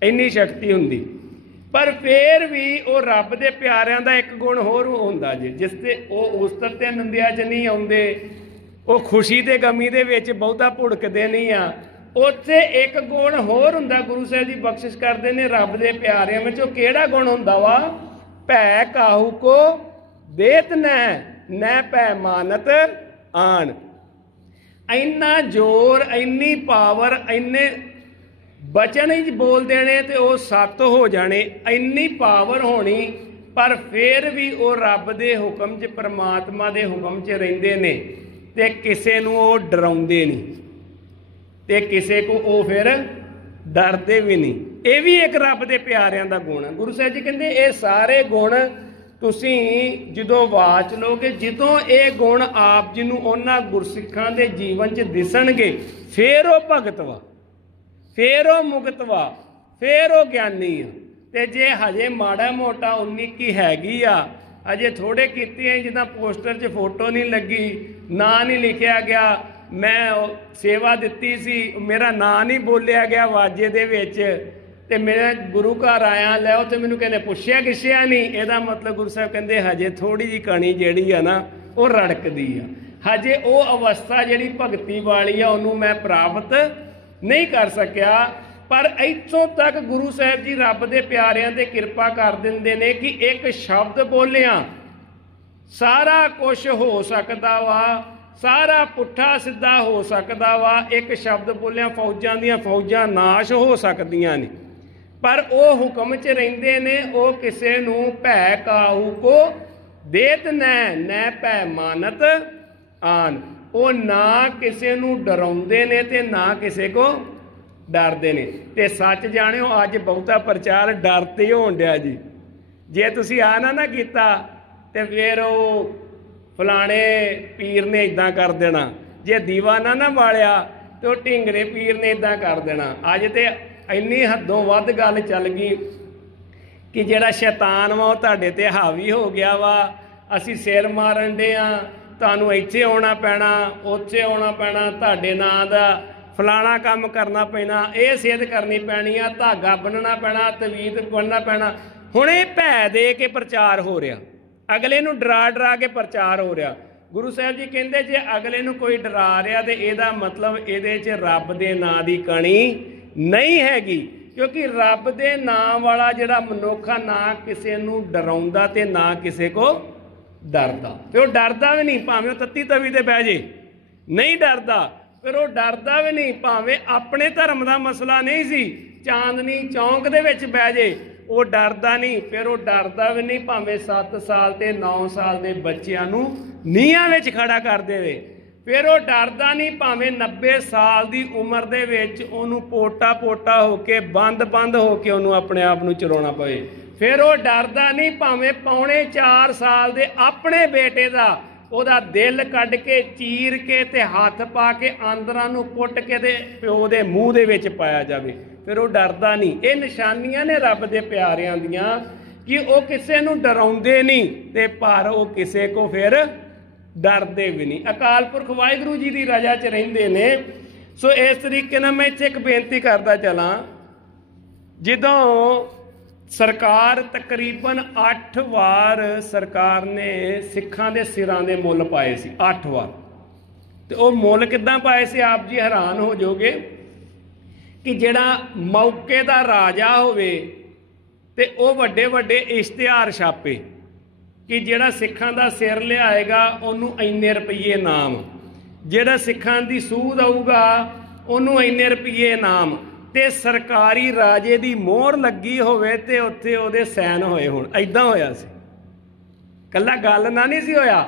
ਇੰਨੀ ਸ਼ਕਤੀ ਹੁੰਦੀ। ਪਰ ਫਿਰ ਵੀ ਉਹ ਰੱਬ ਦੇ ਪਿਆਰਿਆਂ ਦਾ ਇੱਕ ਗੁਣ ਹੋਰ ਹੁੰਦਾ ਜੀ, ਜਿਸ ਤੇ ਉਹ ਉਸਤਤ ਤੇ ਨਿੰਦਿਆ 'ਚ ਨਹੀਂ ਆਉਂਦੇ, ਉਹ ਖੁਸ਼ੀ ਤੇ ਗਮੀ ਦੇ ਵਿੱਚ ਬਹੁਤਾ ਭੁੜਕਦੇ ਨਹੀਂ ਆ। ਉੱਥੇ ਇੱਕ ਗੁਣ ਹੋਰ ਹੁੰਦਾ, ਗੁਰੂ ਸਾਹਿਬ ਜੀ ਬਖਸ਼ਿਸ਼ ਕਰਦੇ ਨੇ ਰੱਬ ਦੇ ਪਿਆਰਿਆਂ ਵਿੱਚ। ਉਹ ਕਿਹੜਾ ਗੁਣ ਹੁੰਦਾ ਵਾ? ਭੈ ਕਾਹੂ ਕੋ ਦੇਤ ਨੈ ਭੈ ਮਾਨਤ ਆਣ। ਇੰਨਾ ਜ਼ੋਰ, ਇੰਨੀ ਪਾਵਰ, ਇੰਨੇ ਬਚਨ ਹੀ ਬੋਲ ਦੇਣੇ ਤੇ ਉਹ ਸੱਤ ਹੋ ਜਾਣੇ, ਇੰਨੀ ਪਾਵਰ ਹੋਣੀ। ਪਰ ਫਿਰ ਵੀ ਉਹ ਰੱਬ ਦੇ ਹੁਕਮ 'ਚ, ਪਰਮਾਤਮਾ ਦੇ ਹੁਕਮ 'ਚ ਰਹਿੰਦੇ ਨੇ ਤੇ ਕਿਸੇ ਨੂੰ ਉਹ ਡਰਾਉਂਦੇ ਨਹੀਂ ਤੇ ਕਿਸੇ ਕੋ ਉਹ ਫਿਰ ਡਰਦੇ ਵੀ ਨਹੀਂ। ਇਹ ਵੀ ਇੱਕ ਰੱਬ ਦੇ ਪਿਆਰਿਆਂ ਦਾ ਗੁਣ ਹੈ। ਗੁਰੂ ਸਾਹਿਬ ਜੀ ਕਹਿੰਦੇ ਇਹ ਸਾਰੇ ਗੁਣ ਤੁਸੀਂ ਜਦੋਂ ਵਾਚ ਲਓਗੇ, ਜਦੋਂ ਇਹ ਗੁਣ ਆਪ ਜੀ ਨੂੰ ਉਹਨਾਂ ਗੁਰਸਿੱਖਾਂ ਦੇ ਜੀਵਨ 'ਚ ਦਿਸਣਗੇ, ਫਿਰ ਉਹ ਭਗਤ ਵਾ, ਫਿਰ ਉਹ ਮੁਕਤ ਵਾ, ਫਿਰ ਉਹ ਗਿਆਨੀ ਆ। ਤੇ ਜੇ ਹਜੇ ਮਾੜਾ ਮੋਟਾ 19 ਕੀ ਹੈਗੀ ਆ, ਅਜੇ ਥੋੜੇ ਕੀਤੇ ਜਿੱਦਾਂ ਪੋਸਟਰ 'ਚ ਫੋਟੋ ਨਹੀਂ ਲੱਗੀ, ਨਾਂ ਨਹੀਂ ਲਿਖਿਆ ਗਿਆ, ਮੈਂ ਸੇਵਾ ਦਿੱਤੀ ਸੀ, ਮੇਰਾ ਨਾਂ ਨਹੀਂ ਬੋਲਿਆ ਗਿਆ ਵਾਜੇ ਦੇ ਵਿੱਚ, ਤੇ ਮੈਂ ਗੁਰੂ ਘਰ ਆਇਆ, ਲੈ ਉੱਥੇ ਮੈਨੂੰ ਕਹਿੰਦੇ ਪੁੱਛਿਆ ਕਿਛਿਆ ਨਹੀਂ। ਇਹਦਾ ਮਤਲਬ ਗੁਰੂ ਸਾਹਿਬ ਕਹਿੰਦੇ ਹਜੇ ਥੋੜੀ ਜਿਹੀ ਕਣੀ ਜਿਹੜੀ ਆ ਨਾ ਉਹ ਰੜਕਦੀ ਆ। ਹਜੇ ਉਹ ਅਵਸਥਾ ਜਿਹੜੀ ਭਗਤੀ ਵਾਲੀ ਆ ਉਹਨੂੰ ਮੈਂ ਪ੍ਰਾਪਤ ਨਹੀਂ ਕਰ ਸਕਿਆ। ਪਰ ਇੱਥੋਂ ਤੱਕ ਗੁਰੂ ਸਾਹਿਬ ਜੀ ਰੱਬ ਦੇ ਪਿਆਰਿਆਂ ਤੇ ਕਿਰਪਾ ਕਰ ਦਿੰਦੇ ਨੇ ਕਿ ਇੱਕ ਸ਼ਬਦ ਬੋਲਿਆ ਸਾਰਾ ਕੁਝ ਹੋ ਸਕਦਾ ਵਾ, ਸਾਰਾ ਪੁੱਠਾ ਸਿੱਧਾ ਹੋ ਸਕਦਾ ਵਾ। ਇੱਕ ਸ਼ਬਦ ਬੋਲਿਆ ਫੌਜਾਂ ਦੀਆਂ ਫੌਜਾਂ ਨਾਸ਼ ਹੋ ਸਕਦੀਆਂ ਨੇ। ਪਰ ਉਹ ਹੁਕਮ 'ਚ ਰਹਿੰਦੇ ਨੇ, ਉਹ ਕਿਸੇ ਨੂੰ ਭੈ ਕਾਹੂ ਕੋ ਦੇਤ ਨੈ ਭੈ ਮਾਨਤ ਆਨ। ਉਹ ਨਾ ਕਿਸੇ ਨੂੰ ਡਰਾਉਂਦੇ ਨੇ ਤੇ ਨਾ ਕਿਸੇ ਕੋ ਡਰਦੇ ਨੇ। ਤੇ ਸੱਚ ਜਾਣਿਓ ਅੱਜ ਬਹੁਤਾ ਪ੍ਰਚਾਰ ਡਰ ਤੇ ਹੋਣ ਡਿਆ ਜੀ। ਜੇ ਤੁਸੀਂ ਆ ਨਾ ਕੀਤਾ ਤੇ ਫਿਰ ਉਹ ਫਲਾਣੇ ਪੀਰ ਨੇ ਇਦਾਂ ਕਰ ਦੇਣਾ, ਜੇ ਦੀਵਾ ਨਾ ਬਾਲਿਆ ਤੇ ਉਹ ਢਿੰਗਰੇ ਪੀਰ ਨੇ ਇਦਾਂ ਕਰ ਦੇਣਾ। ਅੱਜ ਤੇ ਇੰਨੀ ਹੱਦੋਂ ਵੱਧ ਗੱਲ ਚੱਲ ਗਈ ਕਿ ਜਿਹੜਾ ਸ਼ੈਤਾਨ ਵਾ ਉਹ ਤੁਹਾਡੇ ਤੇ ਹਾਵੀ ਹੋ ਗਿਆ ਵਾ। ਅਸੀਂ ਸਿਰ ਮਾਰਨ ਡੇ ਆ, ਤੁਹਾਨੂੰ ਇੱਥੇ ਆਉਣਾ ਪੈਣਾ, ਉੱਥੇ ਆਉਣਾ ਪੈਣਾ, ਤੁਹਾਡੇ ਨਾਂ ਦਾ ਫਲਾਣਾ ਕੰਮ ਕਰਨਾ ਪੈਣਾ, ਇਹ ਸਿੱਧ ਕਰਨੀ ਪੈਣੀ ਆ, ਧਾਗਾ ਬੰਨਣਾ ਪੈਣਾ, ਤਵੀਤ ਬੰਨਣਾ ਪੈਣਾ। ਹੁਣ ਇਹ ਭੈ ਦੇ ਕੇ ਪ੍ਰਚਾਰ ਹੋ ਰਿਹਾ, ਅਗਲੇ ਨੂੰ ਡਰਾ ਕੇ ਪ੍ਰਚਾਰ ਹੋ ਰਿਹਾ। ਗੁਰੂ ਸਾਹਿਬ ਜੀ ਕਹਿੰਦੇ ਜੇ ਅਗਲੇ ਨੂੰ ਕੋਈ ਡਰਾ ਰਿਹਾ ਤੇ ਇਹਦਾ ਮਤਲਬ ਇਹਦੇ 'ਚ ਰੱਬ ਦੇ ਨਾਂ ਦੀ ਕਣੀ ਨਹੀਂ ਹੈਗੀ। ਕਿਉਂਕਿ ਰੱਬ ਦੇ ਨਾਂ ਵਾਲਾ ਜਿਹੜਾ ਮਨੁੱਖ ਆ ਨਾ ਕਿਸੇ ਨੂੰ ਡਰਾਉਂਦਾ ਤੇ ਨਾ ਕਿਸੇ ਕੋ ਡਰਦਾ। ਤੇ ਉਹ ਡਰਦਾ ਵੀ ਨਹੀਂ, ਭਾਵੇਂ ਉਹ ਤੱਤੀ ਤਵੀ ਤੇ ਬਹਿ ਜੇ, ਨਹੀਂ ਡਰਦਾ। ਫਿਰ ਉਹ ਡਰਦਾ ਵੀ ਨਹੀਂ, ਭਾਵੇਂ ਆਪਣੇ ਧਰਮ ਦਾ ਮਸਲਾ ਨਹੀਂ ਸੀ, ਚਾਂਦਨੀ ਚੌਂਕ ਦੇ ਵਿੱਚ ਬਹਿ ਜੇ, ਉਹ ਡਰਦਾ ਨਹੀਂ। ਫਿਰ ਉਹ ਡਰਦਾ ਵੀ ਨਹੀਂ, ਭਾਵੇਂ 7 ਸਾਲ ਤੇ 9 ਸਾਲ ਦੇ ਬੱਚਿਆਂ ਨੂੰ ਨੀਹਾਂ ਵਿੱਚ ਖੜਾ ਕਰ ਦੇਵੇ, फिर वो डरदा नहीं, भावें 90 साल की उम्र दे विच ओनू पोटा पोटा होके बंद बंद होके ओनू अपने आप नू चलाउणा पवे। फिर वो डरदा नहीं, भावें 3.25 साल दे अपने बेटे दा ओदा दिल कढ के चीर के ते हाथ पा के आंदरां नू पुट के ते प्यो दे मूँह दे विच पाया जावे। फिर वो डरदा नहीं। ये निशानियां ने रब दे प्यारियां दियां कि वो किसी नू डराउंदे नहीं ते पर वो किसी को फिर डरते भी नहीं। अकाल पुरख वाहिगुरू जी की रजा च रहिंदे ने। सो इस तरीके नाल मैं इत्थे एक बेनती करदा चला, जदों सरकार तकरीबन 8 वार सरकार ने सिखां दे सिरां दे मुल पाए सी, 8 वार। तो वो मुल किद्दां पाए सी, आप जी हैरान हो जाओगे कि जिहड़ा मौके दा राजा होवे ते वो वड्डे वड्डे इश्तिहार छापे कि जिहड़ा सिखां दा सिर लियाएगा उन्होंने इन्ने रुपये इनाम, जिहड़ा सिखां दी सूद आऊगा उन्होंने इन्ने रुपये इनाम, ते सरकारी राजे दी मोहर लगी होवे ते उत्थे उहदे सैन होए होण। ऐदां होया सी, कल्ला गल ना नहीं सी होया।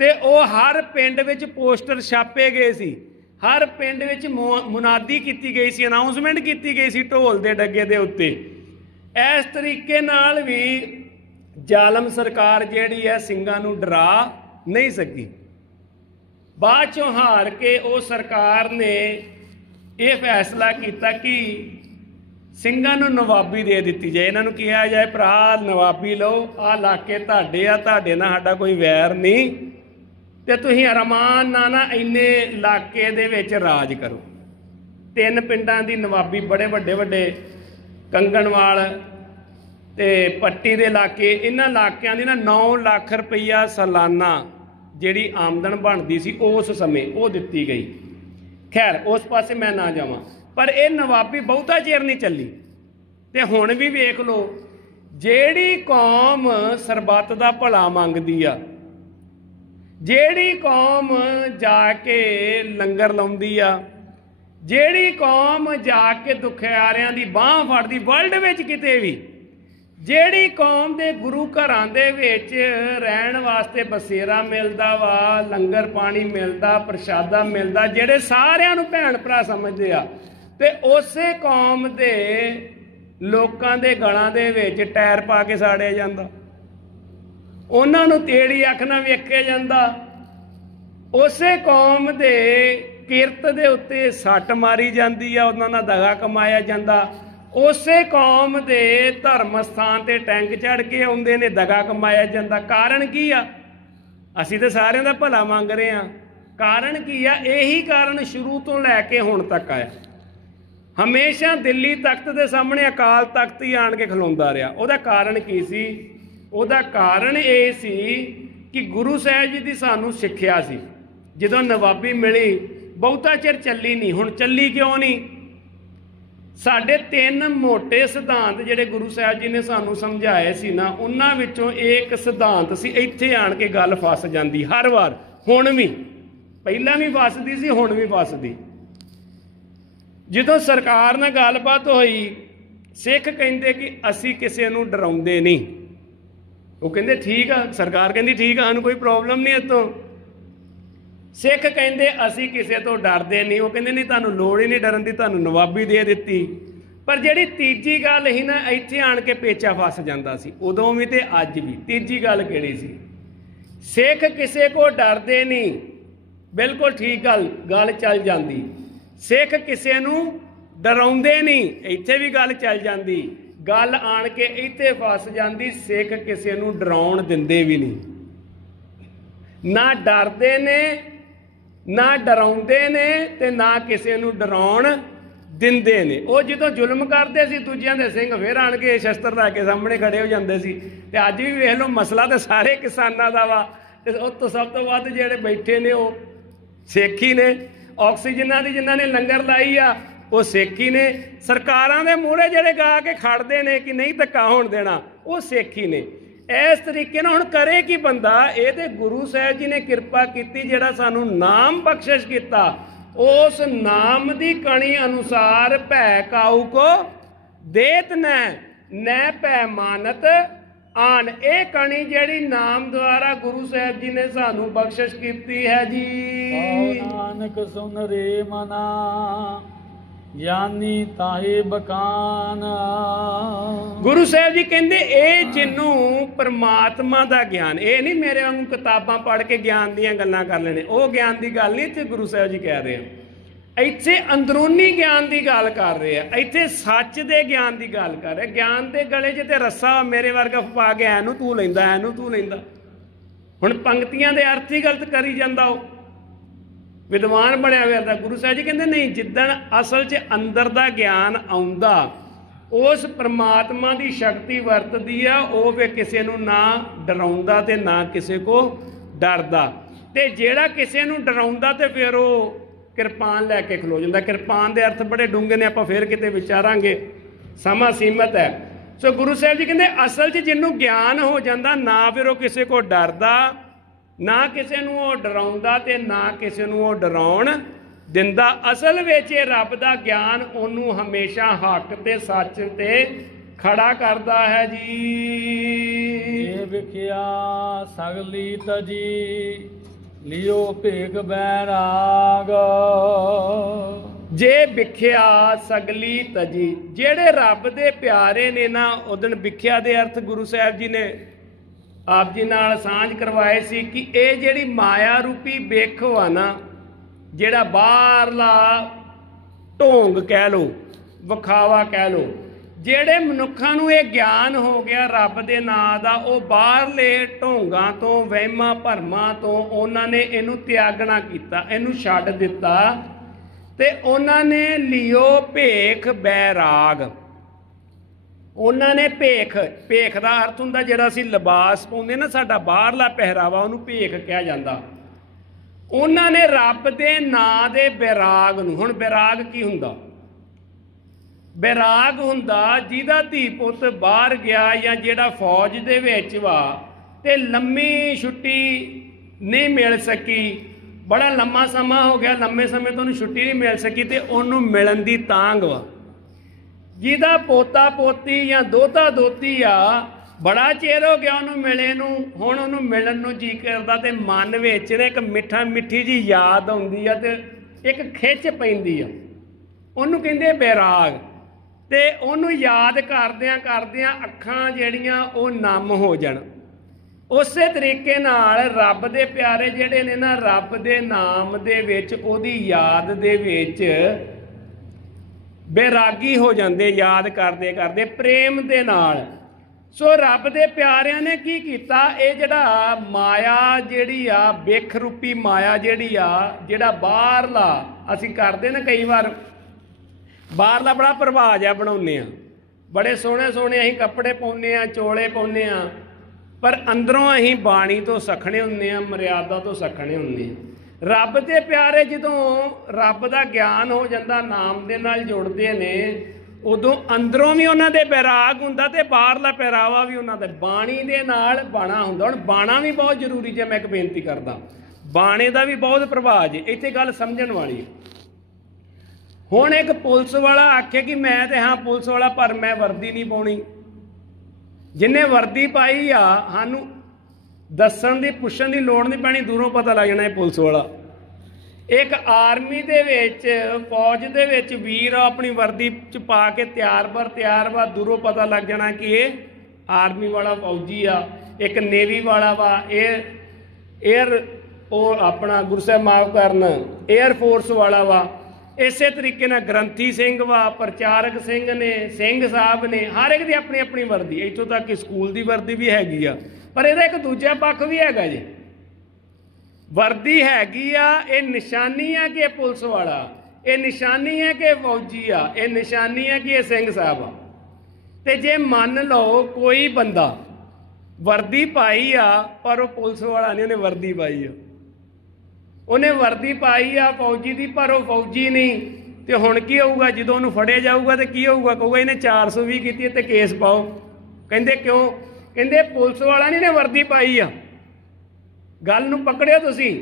ते ओह हर पिंड विच पोस्टर छापे गए सी, हर पिंड विच मुनादी कीती गई सी, अनाउंसमेंट कीती गई सी ढोल दे डगे दे उत्ते। इस तरीके नाल भी जालम सरकार जिहड़ी है सिंघां नूं डरा नहीं सकी। बाद चों हार के वो सरकार ने यह फैसला किया कि ਸਿੰਘਾਂ ਨੂੰ नवाबी दे दी जाए, इन्हां नूं कहा जाए भरा नवाबी लो, आ इलाके तुहाडे आ, तुहाडे नाल साडा कोई वैर नहीं, ते तुसीं अरमान ना इन्ने इलाके दे विच राज करो। 3 पिंडां दी नवाबी, बड़े वड्डे वड्डे कंगणवाल ते पट्टी दे इलाके, इन्हां इलाकिआं दी ना 9 लाख रुपया सालाना जिहड़ी आमदन बनदी सी उस समय वो दित्ती गई। खैर उस पासे मैं ना जावां, पर यह नवाबी बहुता चेर नहीं चली। ते हुण भी वेख लो, जिहड़ी कौम सरबत दा भला मंगदी आ, जिहड़ी कौम जाके लंगर लाउंदी आ, जिहड़ी कौम जाके दुखियारियां दी बांह फड़दी, वर्ल्ड विच किते भी जिहड़ी कौम दे गुरु घरां दे विच रहण वास्ते बसेरा मिलदा वा, लंगर पानी मिलदा, प्रशादा मिलदा, जिहड़े सारिआं नूं भैण भरा समझदे आ, ते उसे कौम दे लोकां दे गलां दे विच टैर पा के साड़िया जांदा, उन्हां नूं तेड़ी अख नाल वेखिआ जांदा, उसे कौम दे किरत दे उत्ते सੱਟ मारी जांदी आ, उन्हां नाल दगा कमाया जांदा, उसे कौम दे धर्म स्थान ते टैंक चढ़ के आउंदे ने, दगा कमाया जांदा। कारण की आ? असीं ते सारिआं दा भला मंग रहे हां। कारण की आ? यही कारण शुरू तो लैके हुण तक आया। हमेशा दिल्ली तख्त के सामने अकाल तख्त ही आण के खलोंदा रहा। उहदा कारण की सी? उहदा कारण ये सी कि गुरु साहिब जी की सानू सिक्ख्या सी। जदों नवाबी मिली बहुता चिर चली नहीं, हुण चली क्यों नहीं? साढ़े 3 मोटे सिद्धांत जिहड़े गुरु साहिब जी ने सानू समझाए सी ना, उन्हां विचों एक सिद्धांत सी, इत्थे आण के गल फस जांदी हर वार। हुण भी, पहिलां भी फसदी सी, हुण भी फसदी। जदों सरकार नाल गलबात होई, सिख कहिंदे कि असीं किसी नूं डराउंदे नहीं। वो कहिंदे ठीक आ, सरकार कहिंदी ठीक आ, सानूं कोई प्रॉब्लम नहीं इतों। सिख कहिंदे असीं किसी तो डरदे नहीं। वो कहिंदे नहीं, तुहानूं लोड़ ही नहीं डरन दी, तुहानूं नवाबी दे दित्ती। पर जिहड़ी तीजी गल ही ना, इत्थे आण के पेचा फस जांदा सी, उदों भी ते अज भी। तीजी गल किहड़ी सी? सिख किसी को डरदे नहीं, बिल्कुल ठीक गल चल जांदी। सिख किसी नूं डराउंदे नहीं, इत्थे भी गल चल जांदी। गल आण के इत्थे फस जांदी, सिख किसी नूं डराउण दिंदे भी नहीं, ना डरदे ने, ना डराउंदे ने, ते ना किसी नूं डराउण दिंदे ने। वो जदों जुल्म करते सी, दूजिआं दे सिंह फिर आण के शस्त्र ला के सामने खड़े हो जांदे सी। ते अज भी वेख लो, मसला तो सारे किसानां दा वा, ते उस तो सब तो वध जिहड़े बैठे ने वो सिख ही ने। ऑक्सीजनां दी जिन्हां ने लंगर लाई आ वो सिख ही ने। सरकारां दे मूहरे जिहड़े गा के खड़दे ने कि नहीं धक्का होण देना, वो सिख ही ने। इस तरीके नाल हुण करे कि बंदा, ये तो गुरु साहिब जी ने किरपा की, जिहड़ा सानू नाम बख्शिश किया, उस नाम की कणी अनुसार भै काऊ को देत न भै मानत ਆਨ। ਇਹ ਕਣੀ ਜਿਹੜੀ ਨਾਮ ਦੁਆਰਾ ਗੁਰੂ ਸਾਹਿਬ ਜੀ ਨੇ ਸਾਨੂੰ ਬਖਸ਼ਿਸ਼ ਕੀਤੀ ਹੈ ਜੀ। ਕਹੋ ਨਾਨਕ ਸੁਨ ਰੇ ਮਨਾ ਗਿਆਨੀ ਤਾਹੇ ਬਕਾਨ। ਗੁਰੂ ਸਾਹਿਬ ਜੀ ਕਹਿੰਦੇ ਇਹ ਜਿਹਨੂੰ ਪਰਮਾਤਮਾ ਦਾ ਗਿਆਨ, ਇਹ ਨਹੀਂ ਮੇਰੇ ਵਾਂਗੂ ਕਿਤਾਬਾਂ ਪੜ੍ਹ ਕੇ ਗਿਆਨ ਦੀਆਂ ਗੱਲਾਂ ਕਰ ਲੈਣੇ, ਉਹ ਗਿਆਨ ਦੀ ਗੱਲ ਨਹੀਂ ਇੱਥੇ ਗੁਰੂ ਸਾਹਿਬ ਜੀ ਕਹਿ ਰਹੇ ਆ। ਇੱਥੇ ਅੰਦਰੂਨੀ ਗਿਆਨ ਦੀ ਗੱਲ ਕਰ ਰਹੇ ਆ, ਇੱਥੇ ਸੱਚ ਦੇ ਗਿਆਨ ਦੀ ਗੱਲ ਕਰ ਰਹੇ। ਗਿਆਨ ਦੇ ਗਲੇ 'ਚ ਤੇ ਰੱਸਾ ਮੇਰੇ ਵਰਗਾ ਪਾ ਕੇ ਐਨੂੰ ਤੂੰ ਲੈਂਦਾ, ਐਨੂੰ ਤੂੰ ਲੈਂਦਾ। ਹੁਣ ਪੰਕਤੀਆਂ ਦੇ ਅਰਥ ਹੀ ਗਲਤ ਕਰੀ ਜਾਂਦਾ, ਉਹ ਵਿਦਵਾਨ ਬਣਿਆ ਹੋਇਆ ਤਾਂ। ਗੁਰੂ ਸਾਹਿਬ ਜੀ ਕਹਿੰਦੇ ਨਹੀਂ, ਜਿੱਦਣ ਅਸਲ 'ਚ ਅੰਦਰ ਦਾ ਗਿਆਨ ਆਉਂਦਾ, ਉਸ ਪਰਮਾਤਮਾ ਦੀ ਸ਼ਕਤੀ ਵਰਤਦੀ ਆ, ਉਹ ਫਿਰ ਕਿਸੇ ਨੂੰ ਨਾ ਡਰਾਉਂਦਾ ਤੇ ਨਾ ਕਿਸੇ ਕੋ ਡਰਦਾ। ਤੇ ਜਿਹੜਾ ਕਿਸੇ ਨੂੰ ਡਰਾਉਂਦਾ ਤੇ ਫਿਰ ਉਹ ਕਿਰਪਾਨ ਲੈ ਕੇ ਖਲੋ ਜਾਂਦਾ। ਕਿਰਪਾਨ ਦੇ ਅਰਥ ਬੜੇ ਡੂੰਘੇ ਨੇ, ਆਪਾਂ ਫਿਰ ਕਿਤੇ ਵਿਚਾਰਾਂਗੇ, ਸਮਾਂ ਸੀਮਤ ਹੈ। ਸੋ ਗੁਰੂ ਸਾਹਿਬ ਜੀ ਕਹਿੰਦੇ ਅਸਲ 'ਚ ਜਿਹਨੂੰ ਗਿਆਨ ਹੋ ਜਾਂਦਾ, ਨਾ ਫਿਰ ਉਹ ਕਿਸੇ ਕੋ ਡਰਦਾ, ਨਾ ਕਿਸੇ ਨੂੰ ਉਹ ਡਰਾਉਂਦਾ ਤੇ ਨਾ ਕਿਸੇ ਨੂੰ ਉਹ ਡਰਾਉਣ ਦਿੰਦਾ। ਅਸਲ ਵਿੱਚ ਇਹ ਰੱਬ ਦਾ ਗਿਆਨ ਉਹਨੂੰ ਹਮੇਸ਼ਾ ਹੱਕ ਤੇ ਸੱਚ ਤੇ ਖੜਾ ਕਰਦਾ ਹੈ ਜੀ। ਜੇ ਵਿਖਿਆ ਸਗਲੀ ਤਜੀ ਲਿਓ ਭੇਗ ਬੈਰਾਗ। ਜੇ ਵਿਖਿਆ ਸਗਲੀ ਤਜੀ, ਜਿਹੜੇ ਰੱਬ ਦੇ ਪਿਆਰੇ ਨੇ ਨਾ, ਉਦਣ ਵਿਖਿਆ ਦੇ ਅਰਥ ਗੁਰੂ ਸਾਹਿਬ ਜੀ ਨੇ ਆਪ ਜੀ ਨਾਲ ਸਾਂਝ ਕਰਵਾਏ ਸੀ ਕਿ ਇਹ ਜਿਹੜੀ ਮਾਇਆ ਰੂਪੀ ਬਿਖ ਆ ਨਾ, ਜਿਹੜਾ ਬਾਹਰਲਾ ਢੋਂਗ ਕਹਿ ਲਓ, ਵਿਖਾਵਾ ਕਹਿ ਲਓ, ਜਿਹੜੇ ਮਨੁੱਖਾਂ ਨੂੰ ਇਹ ਗਿਆਨ ਹੋ ਗਿਆ ਰੱਬ ਦੇ ਨਾਂ ਦਾ, ਉਹ ਬਾਹਰਲੇ ਢੋਂਗਾਂ ਤੋਂ, ਵਹਿਮਾਂ ਭਰਮਾਂ ਤੋਂ ਉਹਨਾਂ ਨੇ ਇਹਨੂੰ ਤਿਆਗਣਾ ਕੀਤਾ, ਇਹਨੂੰ ਛੱਡ ਦਿੱਤਾ ਤੇ ਉਹਨਾਂ ਨੇ ਲਿਓ ਭੇਖ ਬੈਰਾਗ। ਉਹਨਾਂ ਨੇ ਭੇਖ, ਭੇਖ ਦਾ ਅਰਥ ਹੁੰਦਾ ਜਿਹੜਾ ਅਸੀਂ ਲਿਬਾਸ ਪਾਉਂਦੇ ਨਾ, ਸਾਡਾ ਬਾਹਰਲਾ ਪਹਿਰਾਵਾ, ਉਹਨੂੰ ਭੇਖ ਕਿਹਾ ਜਾਂਦਾ। ਉਹਨਾਂ ਨੇ ਰੱਬ ਦੇ ਨਾਂ ਦੇ ਬੈਰਾਗ ਨੂੰ, ਹੁਣ ਬੈਰਾਗ ਕੀ ਹੁੰਦਾ? ਬੈਰਾਗ ਹੁੰਦਾ ਜਿਹਦਾ ਧੀ ਪੁੱਤ ਬਾਹਰ ਗਿਆ ਜਾਂ ਜਿਹੜਾ ਫੌਜ ਦੇ ਵਿੱਚ ਵਾ ਤੇ ਲੰਮੀ ਛੁੱਟੀ ਨਹੀਂ ਮਿਲ ਸਕੀ, ਬੜਾ ਲੰਮਾ ਸਮਾਂ ਹੋ ਗਿਆ, ਲੰਮੇ ਸਮੇਂ ਤੋਂ ਉਹਨੂੰ ਛੁੱਟੀ ਨਹੀਂ ਮਿਲ ਸਕੀ ਤੇ ਉਹਨੂੰ ਮਿਲਣ ਦੀ ਤਾਂਘ ਵਾ। ਜਿਹਦਾ ਪੋਤਾ ਪੋਤੀ ਜਾਂ ਦੋਤਾ ਦੋਤੀ ਆ, ਬੜਾ ਚਿਰ ਹੋ ਗਿਆ ਉਹਨੂੰ ਮਿਲੇ ਨੂੰ, ਹੁਣ ਉਹਨੂੰ ਮਿਲਣ ਨੂੰ ਜੀ ਕਰਦਾ ਤੇ ਮਨ ਵਿੱਚ ਨਾ ਇੱਕ ਮਿੱਠਾ ਮਿੱਠੀ ਜੀ ਯਾਦ ਆਉਂਦੀ ਆ ਤੇ ਇੱਕ ਖਿੱਚ ਪੈਂਦੀ ਆ, ਉਹਨੂੰ ਕਹਿੰਦੇ ਬੈਰਾਗ। ਤੇ ਉਹਨੂੰ ਯਾਦ ਕਰਦਿਆਂ ਕਰਦਿਆਂ ਅੱਖਾਂ ਜਿਹੜੀਆਂ ਉਹ ਨਮ ਹੋ ਜਾਣ। ਉਸੇ ਤਰੀਕੇ ਨਾਲ ਰੱਬ ਦੇ ਪਿਆਰੇ ਜਿਹੜੇ ਨੇ ਨਾ, ਰੱਬ ਦੇ ਨਾਮ ਦੇ ਵਿੱਚ, ਉਹਦੀ ਯਾਦ ਦੇ ਵਿੱਚ ਬੈਰਾਗੀ ਹੋ ਜਾਂਦੇ, ਯਾਦ ਕਰਦੇ ਕਰਦੇ ਪ੍ਰੇਮ ਦੇ ਨਾਲ। ਸੋ ਰੱਬ ਦੇ ਪਿਆਰਿਆਂ ਨੇ ਕੀ ਕੀਤਾ, ਇਹ ਜਿਹੜਾ ਮਾਇਆ ਜਿਹੜੀ ਆ, ਬਿਖ ਰੂਪੀ ਮਾਇਆ ਜਿਹੜੀ ਆ, ਜਿਹੜਾ ਬਾਹਰਲਾ ਅਸੀਂ ਕਰਦੇ ਨਾ ਕਈ ਵਾਰ, ਬਾਹਰਲਾ ਬੜਾ ਪ੍ਰਭਾਵ ਜਿਹਾ ਬਣਾਉਂਦੇ ਆ, ਬੜੇ ਸੋਹਣੇ ਸੋਹਣੇ ਅਸੀਂ ਕੱਪੜੇ ਪਾਉਂਦੇ ਆ, ਚੋਲੇ ਪਾਉਂਦੇ ਆ, ਪਰ ਅੰਦਰੋਂ ਅਸੀਂ ਬਾਣੀ ਤੋਂ ਸਖਣੇ ਹੁੰਦੇ ਆ, ਮਰਿਆਦਾ ਤੋਂ ਸਖਣੇ ਹੁੰਦੇ ਆ। ਰੱਬ ਦੇ ਪਿਆਰੇ ਜਦੋਂ ਰੱਬ ਦਾ ਗਿਆਨ ਹੋ ਜਾਂਦਾ, ਨਾਮ ਦੇ ਨਾਲ ਜੁੜਦੇ ਨੇ, ਉਦੋਂ ਅੰਦਰੋਂ ਵੀ ਉਹਨਾਂ ਦੇ ਬੈਰਾਗ ਹੁੰਦਾ ਤੇ ਬਾਹਰਲਾ ਪਹਿਰਾਵਾ ਵੀ ਉਹਨਾਂ ਦਾ ਬਾਣੀ ਦੇ ਨਾਲ ਬਾਣਾ ਹੁੰਦਾ। ਹੁਣ ਬਾਣਾ ਵੀ ਬਹੁਤ ਜ਼ਰੂਰੀ ਜੇ, ਮੈਂ ਇੱਕ ਬੇਨਤੀ ਕਰਦਾ, ਬਾਣੇ ਦਾ ਵੀ ਬਹੁਤ ਪ੍ਰਭਾਵ ਜੇ, ਇੱਥੇ ਗੱਲ ਸਮਝਣ ਵਾਲੀ। ਹੁਣ ਇੱਕ ਪੁਲਿਸ ਵਾਲਾ ਆਖੇ ਕਿ ਮੈਂ ਤੇ ਹਾਂ ਪੁਲਿਸ ਵਾਲਾ, ਪਰ ਮੈਂ ਵਰਦੀ ਨਹੀਂ ਪਾਉਣੀ। ਜਿਹਨੇ ਵਰਦੀ ਪਾਈ ਆ, ਸਾਨੂੰ ਦੱਸਣ ਦੀ ਪੁੱਛਣ ਦੀ ਲੋੜ ਨਹੀਂ ਪੈਣੀ, ਦੂਰੋਂ ਪਤਾ ਲੱਗ ਜਾਣਾ ਇਹ ਪੁਲਿਸ ਵਾਲਾ। ਇੱਕ ਆਰਮੀ ਦੇ ਵਿੱਚ, ਫੌਜ ਦੇ ਵਿੱਚ ਵੀਰ ਆਪਣੀ ਵਰਦੀ ਚ ਪਾ ਕੇ ਤਿਆਰ ਬਰ ਦੂਰੋਂ ਪਤਾ ਲੱਗ ਜਾਣਾ ਕਿ ਇਹ ਆਰਮੀ ਵਾਲਾ ਫੌਜੀ ਆ। ਇੱਕ ਨੇਵੀ ਵਾਲਾ ਵਾ, ਏਅਰ ਉਹ ਆਪਣਾ ਗੁਰੂ ਸਾਹਿਬ ਮਾਫ ਕਰਨ, ਏਅਰ ਫੋਰਸ ਵਾਲਾ ਵਾ। ਇਸੇ ਤਰੀਕੇ ਨਾਲ ਗ੍ਰੰਥੀ ਸਿੰਘ ਵਾ, ਪ੍ਰਚਾਰਕ ਸਿੰਘ ਨੇ, ਸਿੰਘ ਸਾਹਿਬ ਨੇ, ਹਰ ਇੱਕ ਦੀ ਆਪਣੀ ਆਪਣੀ ਵਰਦੀ। ਇੱਥੋਂ ਤੱਕ ਕਿ ਸਕੂਲ ਦੀ ਵਰਦੀ ਵੀ ਹੈਗੀ ਆ, ਪਰ ਇਹਦਾ ਇੱਕ ਦੂਜਾ ਪੱਖ ਵੀ ਹੈਗਾ ਜੀ। ਵਰਦੀ ਹੈਗੀ ਆ, ਇਹ ਨਿਸ਼ਾਨੀ ਆ ਕਿ ਇਹ ਪੁਲਿਸ ਵਾਲਾ, ਇਹ ਨਿਸ਼ਾਨੀ ਹੈ ਕਿ ਫੌਜੀ ਆ, ਇਹ ਨਿਸ਼ਾਨੀ ਹੈ ਕਿ ਇਹ ਸਿੰਘ ਸਾਹਿਬ ਆ। ਤੇ ਜੇ ਮੰਨ ਲਓ ਕੋਈ ਬੰਦਾ ਵਰਦੀ ਪਾਈ ਆ ਪਰ ਉਹ ਪੁਲਿਸ ਵਾਲਾ ਨਹੀਂ, ਉਹਨੇ ਵਰਦੀ ਪਾਈ ਆ, ਉਹਨੇ ਵਰਦੀ ਪਾਈ ਆ ਫੌਜੀ ਦੀ, ਪਰ ਉਹ ਫੌਜੀ ਨਹੀਂ, ਤੇ ਹੁਣ ਕੀ ਹੋਊਗਾ ਜਦੋਂ ਉਹਨੂੰ ਫੜਿਆ ਜਾਊਗਾ ਤੇ ਕੀ ਹੋਊਗਾ? ਕਹੂਗਾ ਇਹਨੇ 420 ਕੀਤੀ ਤੇ ਕੇਸ ਪਾਓ। ਕਹਿੰਦੇ ਕਿਉਂ? ਕਹਿੰਦੇ ਪੁਲਿਸ ਵਾਲਾ ਨਹੀਂ, ਇਹਨੇ ਵਰਦੀ ਪਾਈ ਆ। ਗੱਲ ਨੂੰ ਪਕੜਿਓ ਤੁਸੀਂ,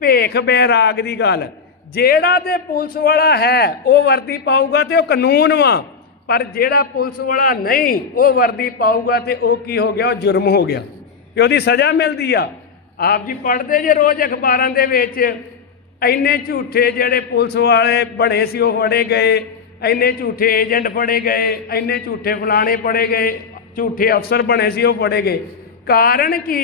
ਭੇਖ ਬੈਰਾਗ ਦੀ ਗੱਲ। ਜਿਹੜਾ ਤੇ ਪੁਲਿਸ ਵਾਲਾ ਹੈ ਉਹ ਵਰਦੀ ਪਾਊਗਾ ਤੇ ਉਹ ਕਾਨੂੰਨ ਵਾ, पर जेड़ा पुलिस वाला नहीं वो वर्दी पाऊगा तो वो की हो गया, वो जुर्म हो गया कि उसकी सज़ा मिलती आ। आप जी पढ़ते जे रोज़ अखबारां दे विच इन्ने झूठे जेड़े पुलिस वाले बने सी वो फड़े गए, इन्ने झूठे एजेंट फड़े गए, इन्ने झूठे फलाने फड़े गए, झूठे अफसर बने सी वो फड़े गए। कारण कि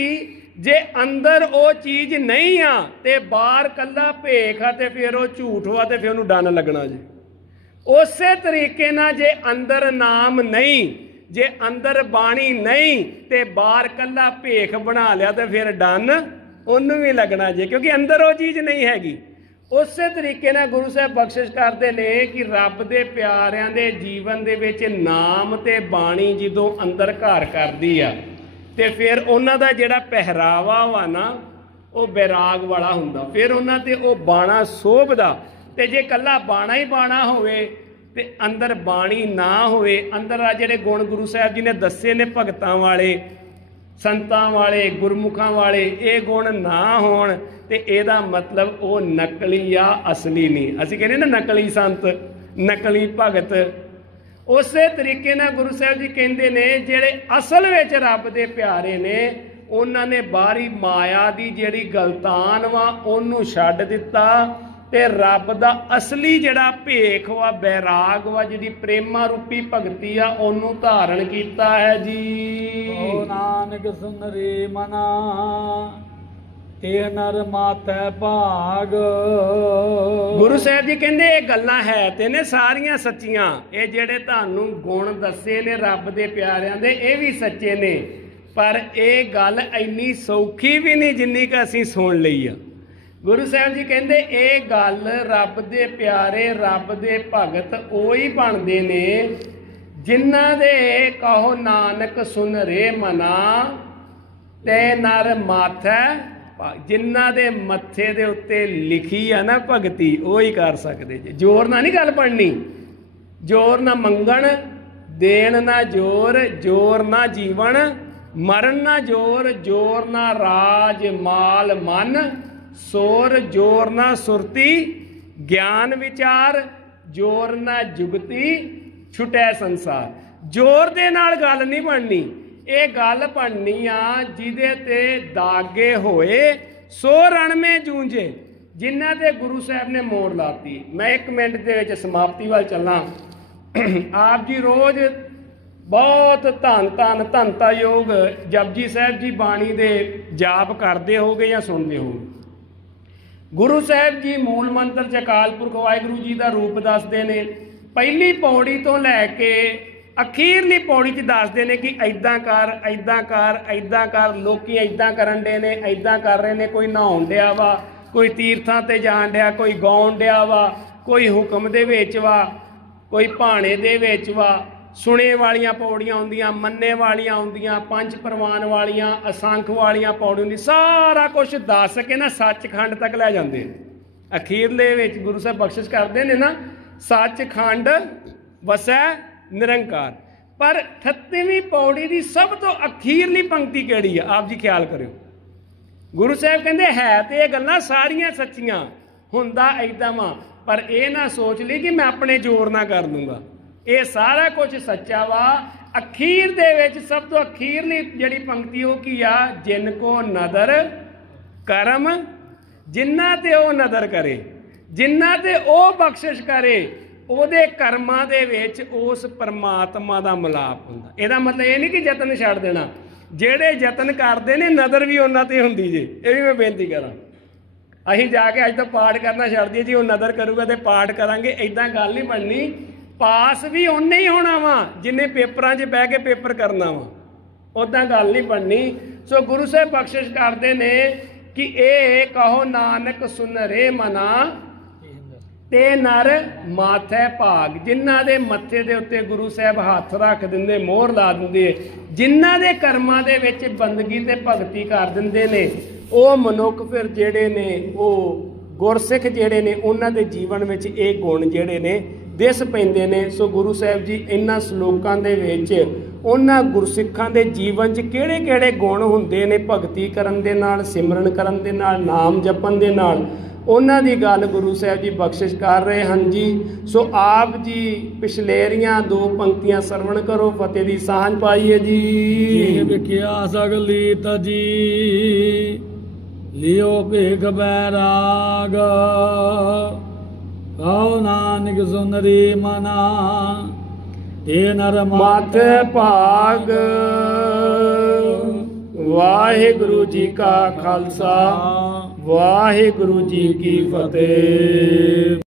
जे अंदर वो चीज़ नहीं आ ते बाहर कल्ला भेख आ ते फिर वो झूठ हुआ ते फिर उन्होंने डन लगना जी। उस तरीके ना जे अंदर नाम नहीं, जे अंदर बाणी नहीं ते बाहर कल्ला भेख बना लिया तो फिर डन उन्होंने भी लगना जी, क्योंकि अंदर वो चीज़ नहीं हैगी। उस तरीके ना गुरु साहब बख्शिश करते हैं कि रब दे प्यारिਆਂ दे जीवन दे विच नाम ते बाणी जदों अंदर घर करदी आ ते फिर उन्हां दा जिहड़ा पहरावा वा ना वो बैराग वाला हुंदा, फिर उन्हां ते वो बाणा शोभदा। ते जे कल्ला बाणा ही बाणा होवे ते अंदर बाणी ना होवे, अंदर आ जिहड़े गुण गुरु साहब जी ने दस्से ने भगतां वाले, संतां वाले, गुरमुखां वाले, ये गुण ना होण ते एदा मतलब वो नकली आ, असली नहीं। असीं कहने ना नकली संत, नकली भगत। उस तरीके नाल गुरु साहब जी कहंदे ने जिहड़े असल विच रब दे प्यारे ने उन्हां ने बाहरी माया दी जिहड़ी गलतान वा उहनूं छड्ड दित्ता ते रब दा असली जिहड़ा भेख वा बैराग वा जिहड़ी प्रेमा रूपी भगती आ उहनूं धारण कीता है जी। ओ नानक सुन रे मना ਇਹ ਨਰ ਮਾਤੈ ਭਾਗ। गुरु साहब जी कहते ये गल्लां है ते ने सारियां सच्चियां, ये जेड़े तुहानूं गुण दस्से ने रब दे प्यारिਆਂ दे ये भी सच्चे ने, पर ये गल इन्नी सौखी भी नहीं जिन्नी कि असीं सुन लई आ। गुरु साहब जी कहते ये गल रब दे प्यारे, रब दे भगत वो ही बनते ने जिन्हां दे कहो नानक सुन रे मना ते नर माथै, जिन्हां दे मत्थे दे उत्ते लिखी है ना भगती वो ही कर सकते जी। जोर ना नहीं गल पढ़नी, जोर ना मंगण, देन ना जोर, जोर ना जीवन, मरण ना जोर, जोर ना राज माल मन, सोर जोर ना सुरती, ज्ञान विचार, जोर ना जुगती, छुटै संसार। जोर दे नाल गल नहीं बननी, ये गल बननी आ जिहदे ते दागे होए सो रण में जूंजे, जिन्हां ते गुरु साहब ने मोड़ लाती। मैं 1 मिनट दे विच समाप्ति वाल चलना। आप जी रोज़ बहुत धन धन धनता योग जपजी साहब जी बाणी दे जाप करते होगे या सुनते हो। गुरु साहब जी मूल मंत्र च अकाल पुरख वाहिगुरू जी का रूप दसते ने, पहली पौड़ी तो लैके अखीरली पौड़ी च दसते ने कि ऐदां कर ऐदां कर ऐदां कर। लोकी ऐदां करन डे ने, ऐदां कर रहे ने, कोई नहाउण डिया वा, कोई तीर्थां ते जाण डिया, कोई गाउण डिया वा, कोई हुक्म दे विच वा, कोई भाणे दे विच वा। सुने वालियां पौड़ियां आउंदियां, मन्ने वालियां आउंदियां, पंज प्रवान वालियां, असंख वालियां पौड़ी हुंदी, सारा कुछ दस के ना सचखंड तक लै जांदे। अखीरले विच गुरु साहब बख्शिश करदे ने ना सचखंड वसै निरंकार। पर 38वीं पौड़ी की सब तो अखीरली पंक्ति केड़ी है आप जी ख्याल करो। गुरु साहब कहते है तो ये गल्लां सारियां सच्चियां, हुंदा ऐदां वा, पर यह ना सोच ली कि मैं अपने जोर ना कर दूंगा। ये सारा कुछ सच्चा वा। अखीर दे विच सब तो अखीरली जिहड़ी पंक्ति वो की आ, जिन को नदर करम, जिन्ना ते वो नदर करे, जिन्ना ते वो बख्शिश करे, ਉਹਦੇ ਕਰਮਾਂ ਦੇ ਵਿੱਚ ਉਸ परमात्मा ਦਾ ਮਿਲਾਪ ਹੁੰਦਾ। ਇਹਦਾ ਮਤਲਬ ਇਹ ਨਹੀਂ ਕਿ ਯਤਨ ਛੱਡ ਦੇਣਾ, ਜਿਹੜੇ ਯਤਨ ਕਰਦੇ ਨੇ ਨਜ਼ਰ ਵੀ ਉਹਨਾਂ ਤੇ ਹੁੰਦੀ ਜੇ। ਇਹ ਵੀ ਮੈਂ ਬੇਨਤੀ ਕਰਾਂ, ਅਸੀਂ ਜਾ ਕੇ ਅੱਜ ਤੋਂ ਪਾਠ ਕਰਨਾ ਛੱਡ ਦਈਏ ਜੀ ਉਹ ਨਜ਼ਰ ਕਰੂਗਾ ਤੇ ਪਾਠ ਕਰਾਂਗੇ, ਐਦਾਂ ਗੱਲ ਨਹੀਂ ਬਣਨੀ। ਪਾਸ ਵੀ ਉਹਨੇ ਹੀ ਹੋਣਾ ਵਾ ਜਿੰਨੇ ਪੇਪਰਾਂ 'ਚ ਬਹਿ ਕੇ ਪੇਪਰ ਕਰਨਾ ਵਾ, ਉੱਦਾਂ ਗੱਲ ਨਹੀਂ ਬਣਨੀ। ਸੋ ਗੁਰੂ ਸਾਹਿਬ ਬਖਸ਼ਿਸ਼ ਕਰਦੇ ਨੇ ਕਿ ਇਹ ਕਹੋ ਨਾਨਕ ਸੁਨ ਰੇ ਮਨਾ ते नर माथे भाग, जिन्हां दे मत्थे दे उत्ते गुरु साहब हथ रख दिंदे, मोहर ला दिंदे, जिन्हां दे कर्मां दे विच बंदगी ते भगती कर दिंदे ने, ਉਹ मनुख फिर जेड़े ने वो गुरसिख जेड़े ने उन्हां दे जीवन विच ये गुण जेड़े ने दिस पैंदे ने। सो गुरु साहब जी इन्हां श्लोकां दे विच उन्हां गुरसिखां दे जीवन च किहड़े किहड़े गुण हुंदे ने भगती करन दे नाल, सिमरन करन दे नाल, नाम जपन दे नाल, ਉਹਨਾਂ ਦੀ ਗੱਲ ਗੁਰੂ ਸਾਹਿਬ ਜੀ ਬਖਸ਼ਿਸ਼ ਕਰ ਰਹੇ ਹਨ ਜੀ। ਸੋ ਆਪ ਜੀ ਪਿਛਲੇਰੀਆਂ 2 ਪੰਕਤੀਆਂ ਸਰਵਣ ਕਰੋ, ਫਤਿਹ ਦੀ ਸਾਂਝ ਪਾਈਏ ਜੀ। ਵਿਖਿਆ ਸਗਲੀ ਤਜੀ ਲਿਓ ਭੇਖ ਬੈਰਾਗ, ਕਹੋ ਨਾਨਕ ਸੁਨਰੀ ਮਨਾ ਇਹ ਨਰ ਮਾਥੇ ਭਾਗ। ਵਾਹਿਗੁਰੂ ਜੀ ਕਾ ਖਾਲਸਾ, ਵਾਹਿਗੁਰੂ ਜੀ ਕੀ ਫਤਿਹ।